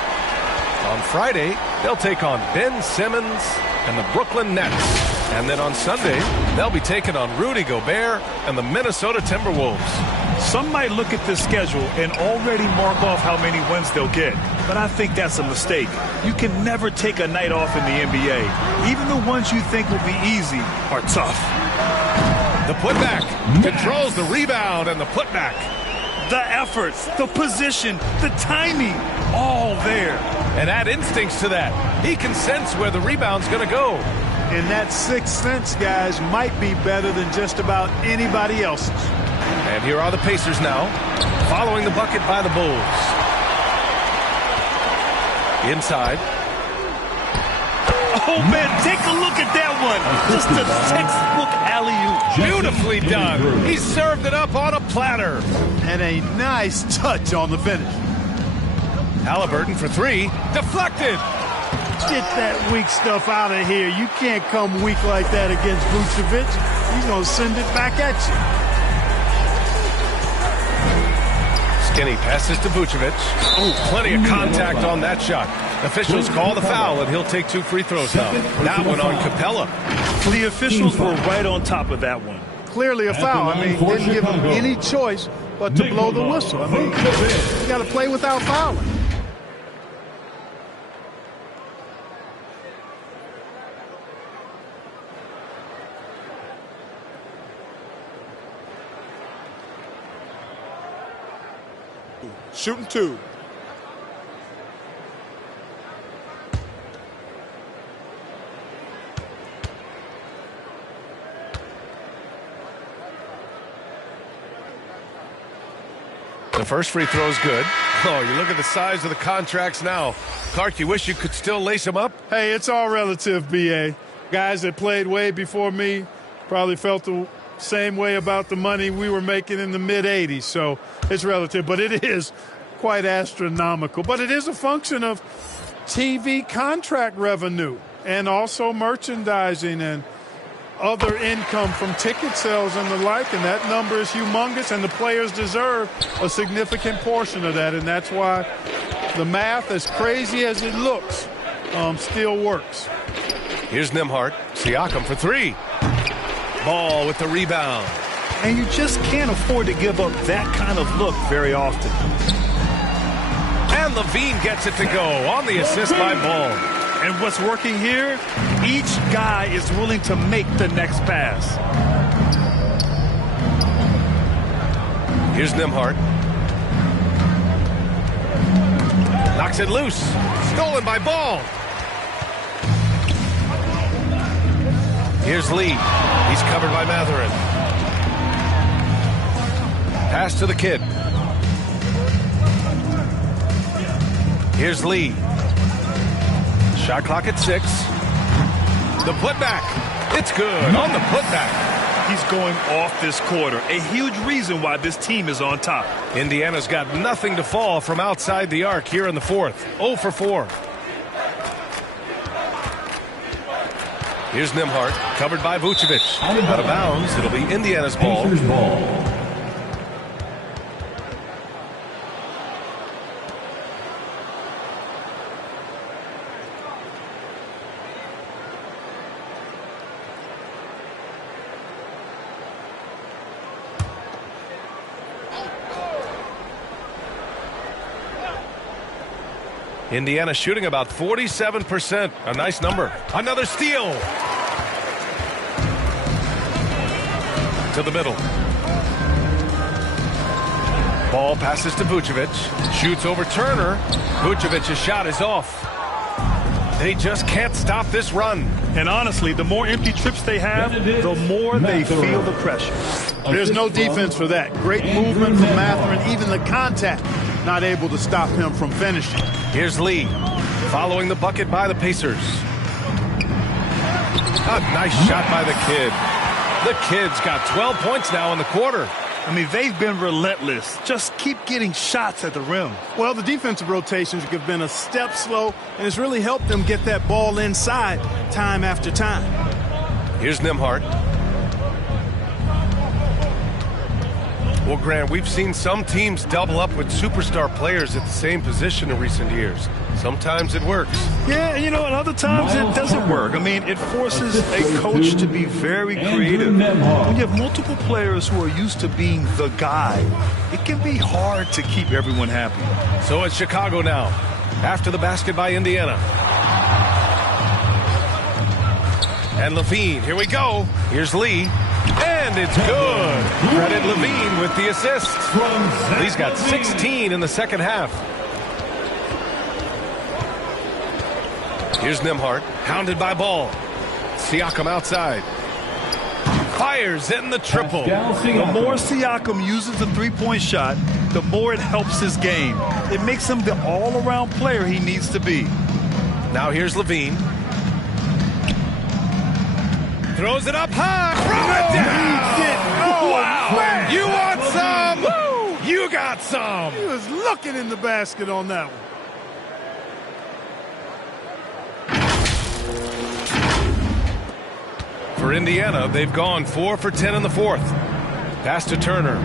On Friday, they'll take on Ben Simmons and the Brooklyn Nets. And then on Sunday, they'll be taking on Rudy Gobert and the Minnesota Timberwolves. Some might look at this schedule and already mark off how many wins they'll get. But I think that's a mistake. You can never take a night off in the NBA. Even the ones you think will be easy are tough. The putback controls the rebound and the putback. The efforts, the position, the timing, all there. And add instincts to that. He can sense where the rebound's going to go. And that sixth sense, guys, might be better than just about anybody else's. And here are the Pacers now, following the bucket by the Bulls. Inside. Oh, man, take a look at that one. Just a textbook alley-oop. Beautifully done. He served it up on a platter. And a nice touch on the finish. Halliburton for 3. Deflected. Get that weak stuff out of here. You can't come weak like that against Vucevic. He's going to send it back at you. Skinny passes to Vucevic. Oh, plenty of contact on that shot. Officials call the foul, and he'll take 2 free throws now. That one on Capella. The officials were right on top of that one. Clearly a foul. I mean, didn't give him any choice but to blow the whistle. I mean, you got to play without fouling. Shooting 2. The first free throw is good. Oh, you look at the size of the contracts now. Clark, you wish you could still lace them up? Hey, it's all relative, B.A. Guys that played way before me probably felt the same way about the money we were making in the mid-'80s. So it's relative, but it is quite astronomical. But it is a function of TV contract revenue and also merchandising and other income from ticket sales and the like, and that number is humongous, and the players deserve a significant portion of that, and that's why the math, as crazy as it looks, still works. Here's Nembhard. Siakam for 3. Ball with the rebound. And you just can't afford to give up that kind of look very often. And Levine gets it to go on the assist by Ball. And what's working here, each guy is willing to make the next pass. Here's Nembhard. Knocks it loose. Stolen by Ball. Here's Lee. He's covered by Mathurin. Pass to the kid. Here's Lee. Shot clock at 6. The putback. It's good on the putback. He's going off this quarter. A huge reason why this team is on top. Indiana's got nothing to fall from outside the arc here in the 4th. 0 for 4. Here's Nembhard, covered by Vucevic. Out of bounds. It'll be Indiana's ball. Pacers ball. Indiana shooting about 47%. A nice number. Another steal. To the middle. Ball passes to Vucevic. Shoots over Turner. Vucevic's shot is off. They just can't stop this run. And honestly, the more empty trips they have, the more they feel the pressure. There's no defense for that. Great movement from Mathurin, even the contact. not able to stop him from finishing. Here's Lee, following the bucket by the Pacers. A nice shot by the kid. The kid's got 12 points now in the quarter. I mean, they've been relentless. Just keep getting shots at the rim. Well, the defensive rotations have been a step slow, and it's really helped them get that ball inside time after time. Here's Nembhard. Well, Grant, we've seen some teams double up with superstar players at the same position in recent years. Sometimes it works. Yeah, and other times it doesn't work. I mean, it forces a coach to be very creative. When you have multiple players who are used to being the guy, it can be hard to keep everyone happy. So it's Chicago now, after the basket by Indiana. And Levine, here we go. Here's Lee. And it's good. Credit Levine with the assist. Lee's got 16 in the second half. Here's Nembhard, hounded by Ball. Siakam outside. Fires in the triple. The more Siakam uses the three-point shot, the more it helps his game. It makes him the all-around player he needs to be. Now here's Levine. Throws it up high. Throw it down. Oh, wow. Man. You want some? Woo. You got some. He was looking in the basket on that one. For Indiana, they've gone 4 for 10 in the fourth. Pass to Turner.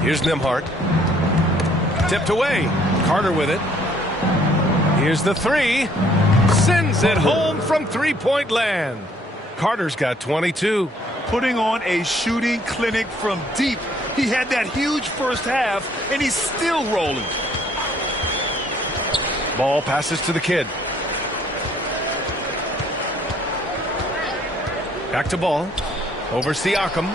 Here's Nembhard. Tipped away. Carter with it. Here's the three. Sends it home from three-point land. Carter's got 22. Putting on a shooting clinic from deep. He had that huge first half, and he's still rolling. Ball passes to the kid. Back to Ball. Over Siakam.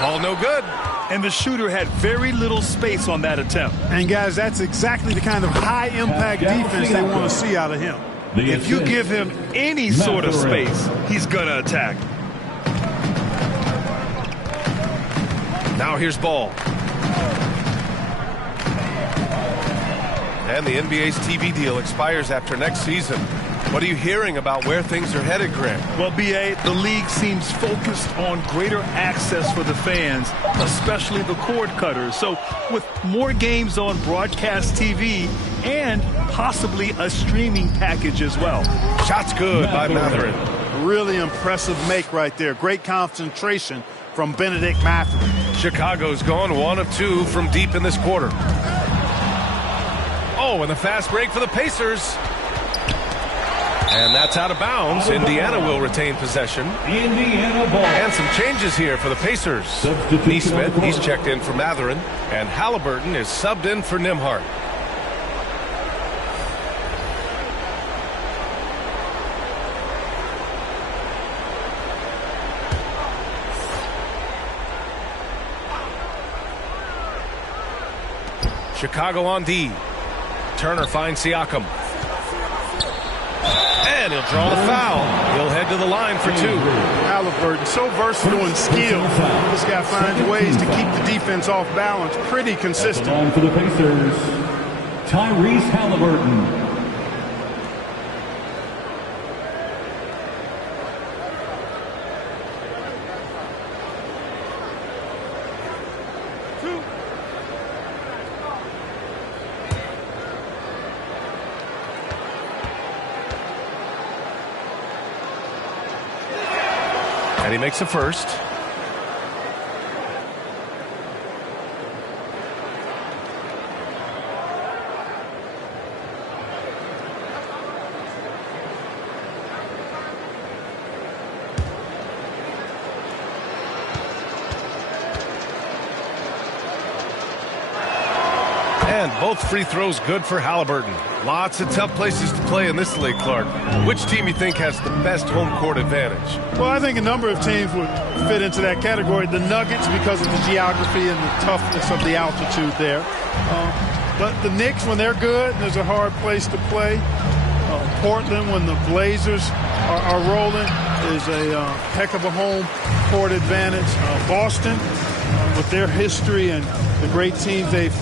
Ball no good. And the shooter had very little space on that attempt. And, guys, that's exactly the kind of high-impact defense they want to see out of him. If you give him any sort of space, he's going to attack. Now here's Ball. And the NBA's TV deal expires after next season. What are you hearing about where things are headed, Grant? Well, B.A., the league seems focused on greater access for the fans, especially the cord cutters. So with more games on broadcast TV and possibly a streaming package as well. Shot's good by Mathurin. Really impressive make right there. Great concentration from Benedict Mathurin. Chicago's gone 1 of 2 from deep in this quarter. Oh, and the fast break for the Pacers. And that's out of bounds. Indiana will retain possession. Indiana ball. And some changes here for the Pacers. Neesmith, he's checked in for Mathurin. And Halliburton is subbed in for Nembhard. Chicago on D. Turner finds Siakam. And he'll draw the foul. He'll head to the line for 2. Halliburton, so versatile and skilled. This guy finds ways to keep the defense off balance. Pretty consistent. On for the Pacers, Tyrese Halliburton. And he makes a first. And both free throws good for Halliburton. Lots of tough places to play in this league, Clark. Which team you think has the best home court advantage? Well, I think a number of teams would fit into that category. The Nuggets, because of the geography and the toughness of the altitude there. But the Knicks, when they're good, there's a hard place to play. Portland, when the Blazers are rolling, is a heck of a home court advantage. Boston, with their history and the great teams they've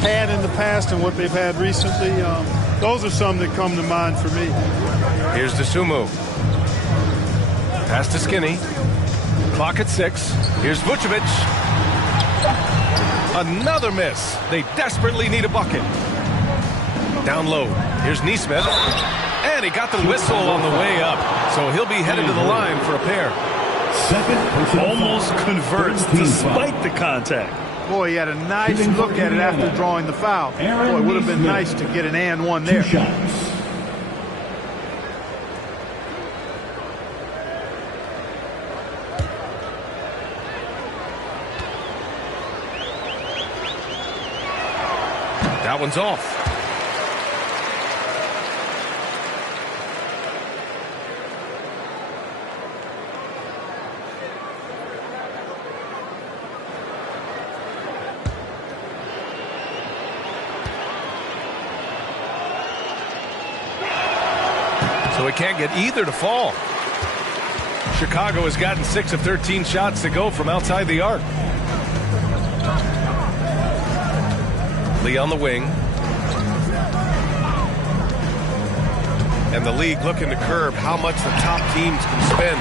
had in the past and what they've had recently, those are some that come to mind for me. Here's DeSumo. Pass to Skinny. Clock at 6. Here's Vucevic. Another miss. They desperately need a bucket. Down low. Here's Neesmith. And he got the whistle on the way up. So he'll be headed to the line for a pair. Almost converts despite the contact. Boy, he had a nice look at it after drawing the foul. Boy, it would have been nice to get an and one there. That one's off. So he can't get either to fall. Chicago has gotten 6 of 13 shots to go from outside the arc. Lee on the wing. And the league looking to curb how much the top teams can spend.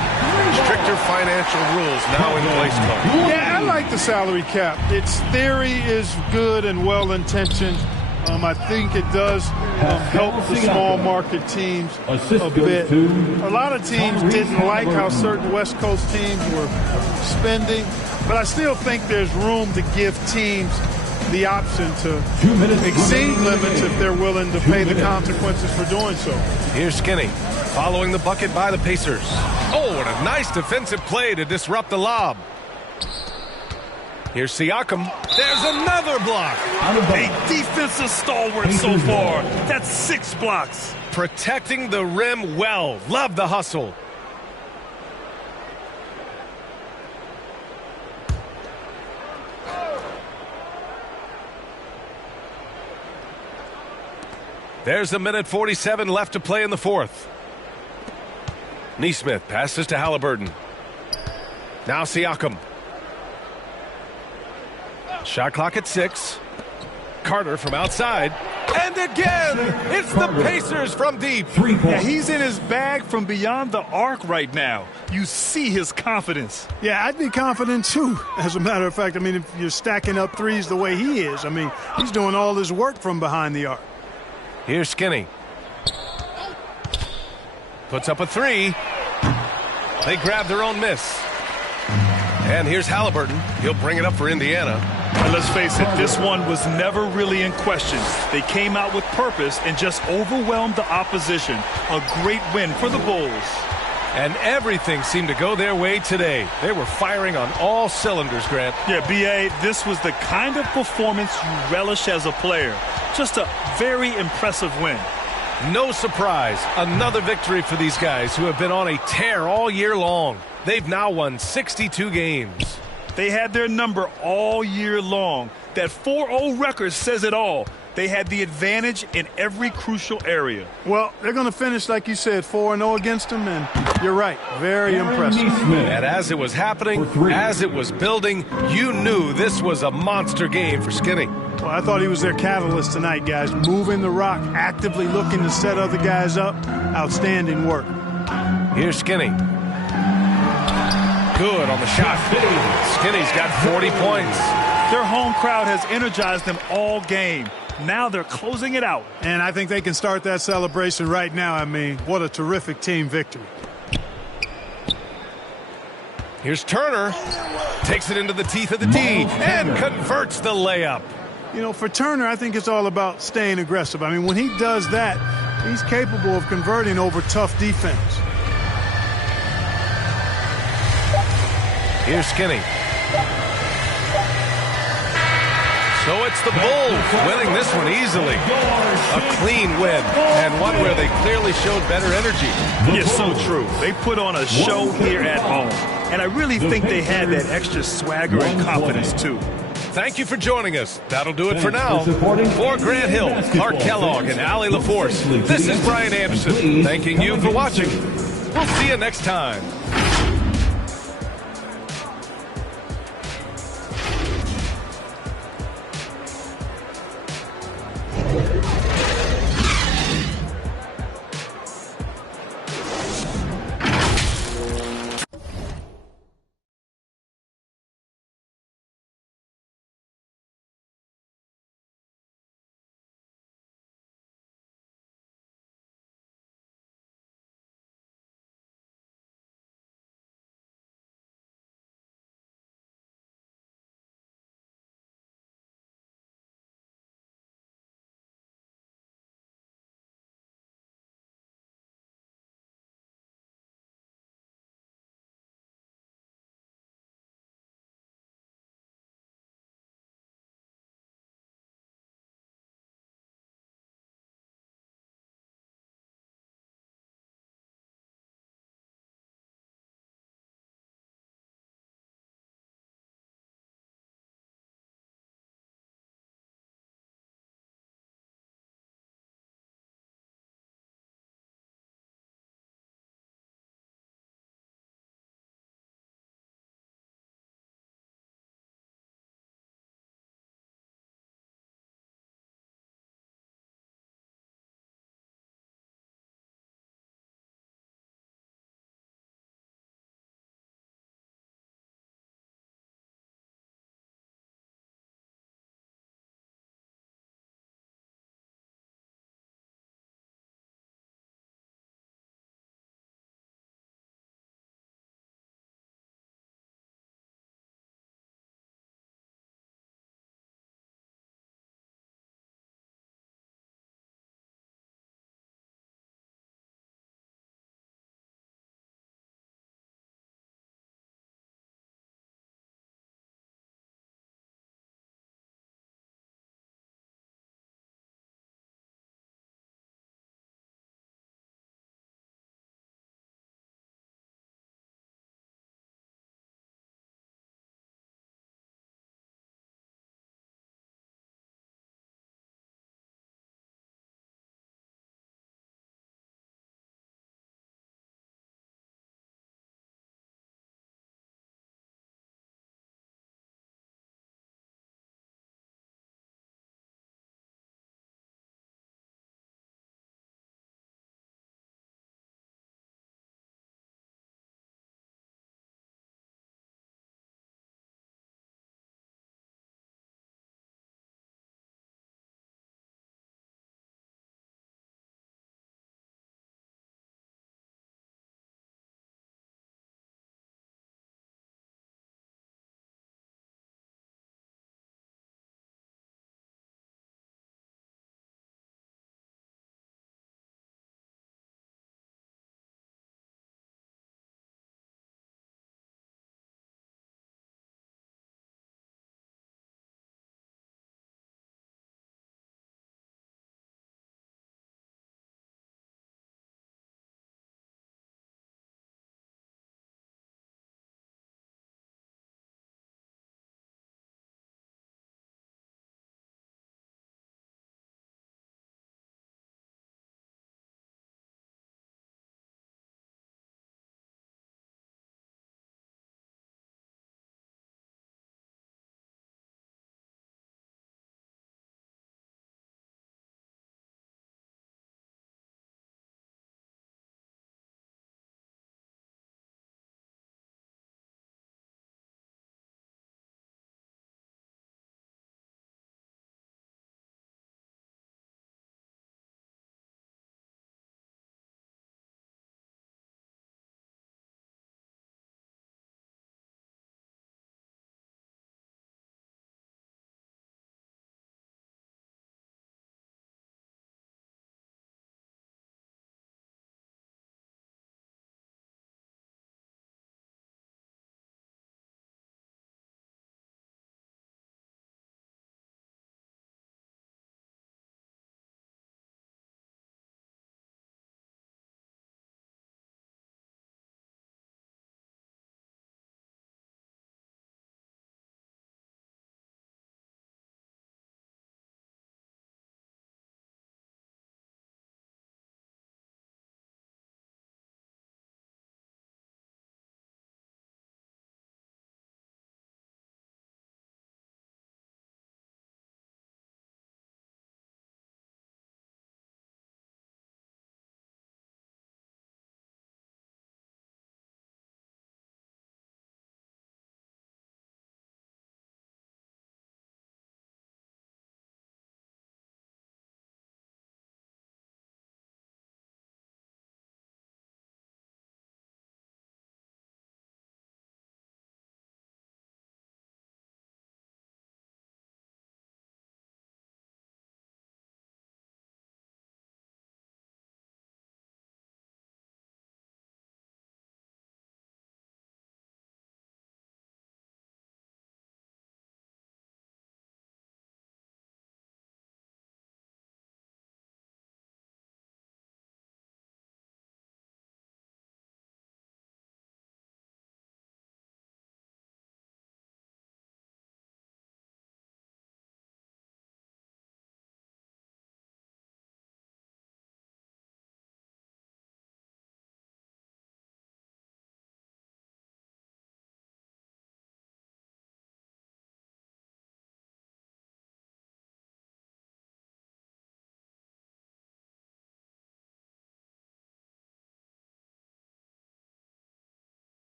Stricter financial rules now in place, Tony. Yeah, I like the salary cap. Its theory is good and well-intentioned. I think it does help the small market teams a bit. A lot of teams didn't like how certain West Coast teams were spending, but I still think there's room to give teams the option to exceed limits if they're willing to pay the consequences for doing so. Here's Skinny following the bucket by the Pacers. Oh, and a nice defensive play to disrupt the lob. Here's Siakam. There's another block. A defensive stalwart so far. That's 6 blocks. Protecting the rim well. Love the hustle. There's a minute 47 left to play in the fourth. Neesmith passes to Halliburton. Now Siakam. Shot clock at 6. Carter from outside. And again, it's the Pacers from deep. Yeah, he's in his bag from beyond the arc right now. You see his confidence. Yeah, I'd be confident too. As a matter of fact, I mean, if you're stacking up threes the way he is, I mean, he's doing all his work from behind the arc. Here's Skinny. Puts up a 3. They grab their own miss. And here's Halliburton. He'll bring it up for Indiana. And let's face it, this one was never really in question. They came out with purpose and just overwhelmed the opposition. A great win for the Bulls. And everything seemed to go their way today. They were firing on all cylinders, Grant. Yeah, B.A., this was the kind of performance you relish as a player. Just a very impressive win. No surprise, another victory for these guys who have been on a tear all year long. They've now won 62 games. They had their number all year long. That 4-0 record says it all. They had the advantage in every crucial area. Well, they're going to finish, like you said, 4-0 against them, and you're right, very impressive. And as it was happening, as it was building, you knew this was a monster game for Skinny. Well, I thought he was their catalyst tonight, guys. Moving the rock, actively looking to set other guys up. Outstanding work. Here's Skinny. Good on the shot. Skinny's got 40 points. Their home crowd has energized them all game. Now they're closing it out. And I think they can start that celebration right now. I mean, what a terrific team victory. Here's Turner. Takes it into the teeth of the D and converts the layup. You know, for Turner, I think it's all about staying aggressive. I mean, when he does that, he's capable of converting over tough defense. Here's Skinny. So it's the Bulls winning this one easily. A clean win, and one where they clearly showed better energy. Yes, so true. They put on a show here at home, and I really think they had that extra swagger and confidence, too. Thank you for joining us. That'll do it for now. For Grant Hill, Clark Kellogg, and Allie LaForce, this is Brian Anderson, thanking you for watching. We'll see you next time.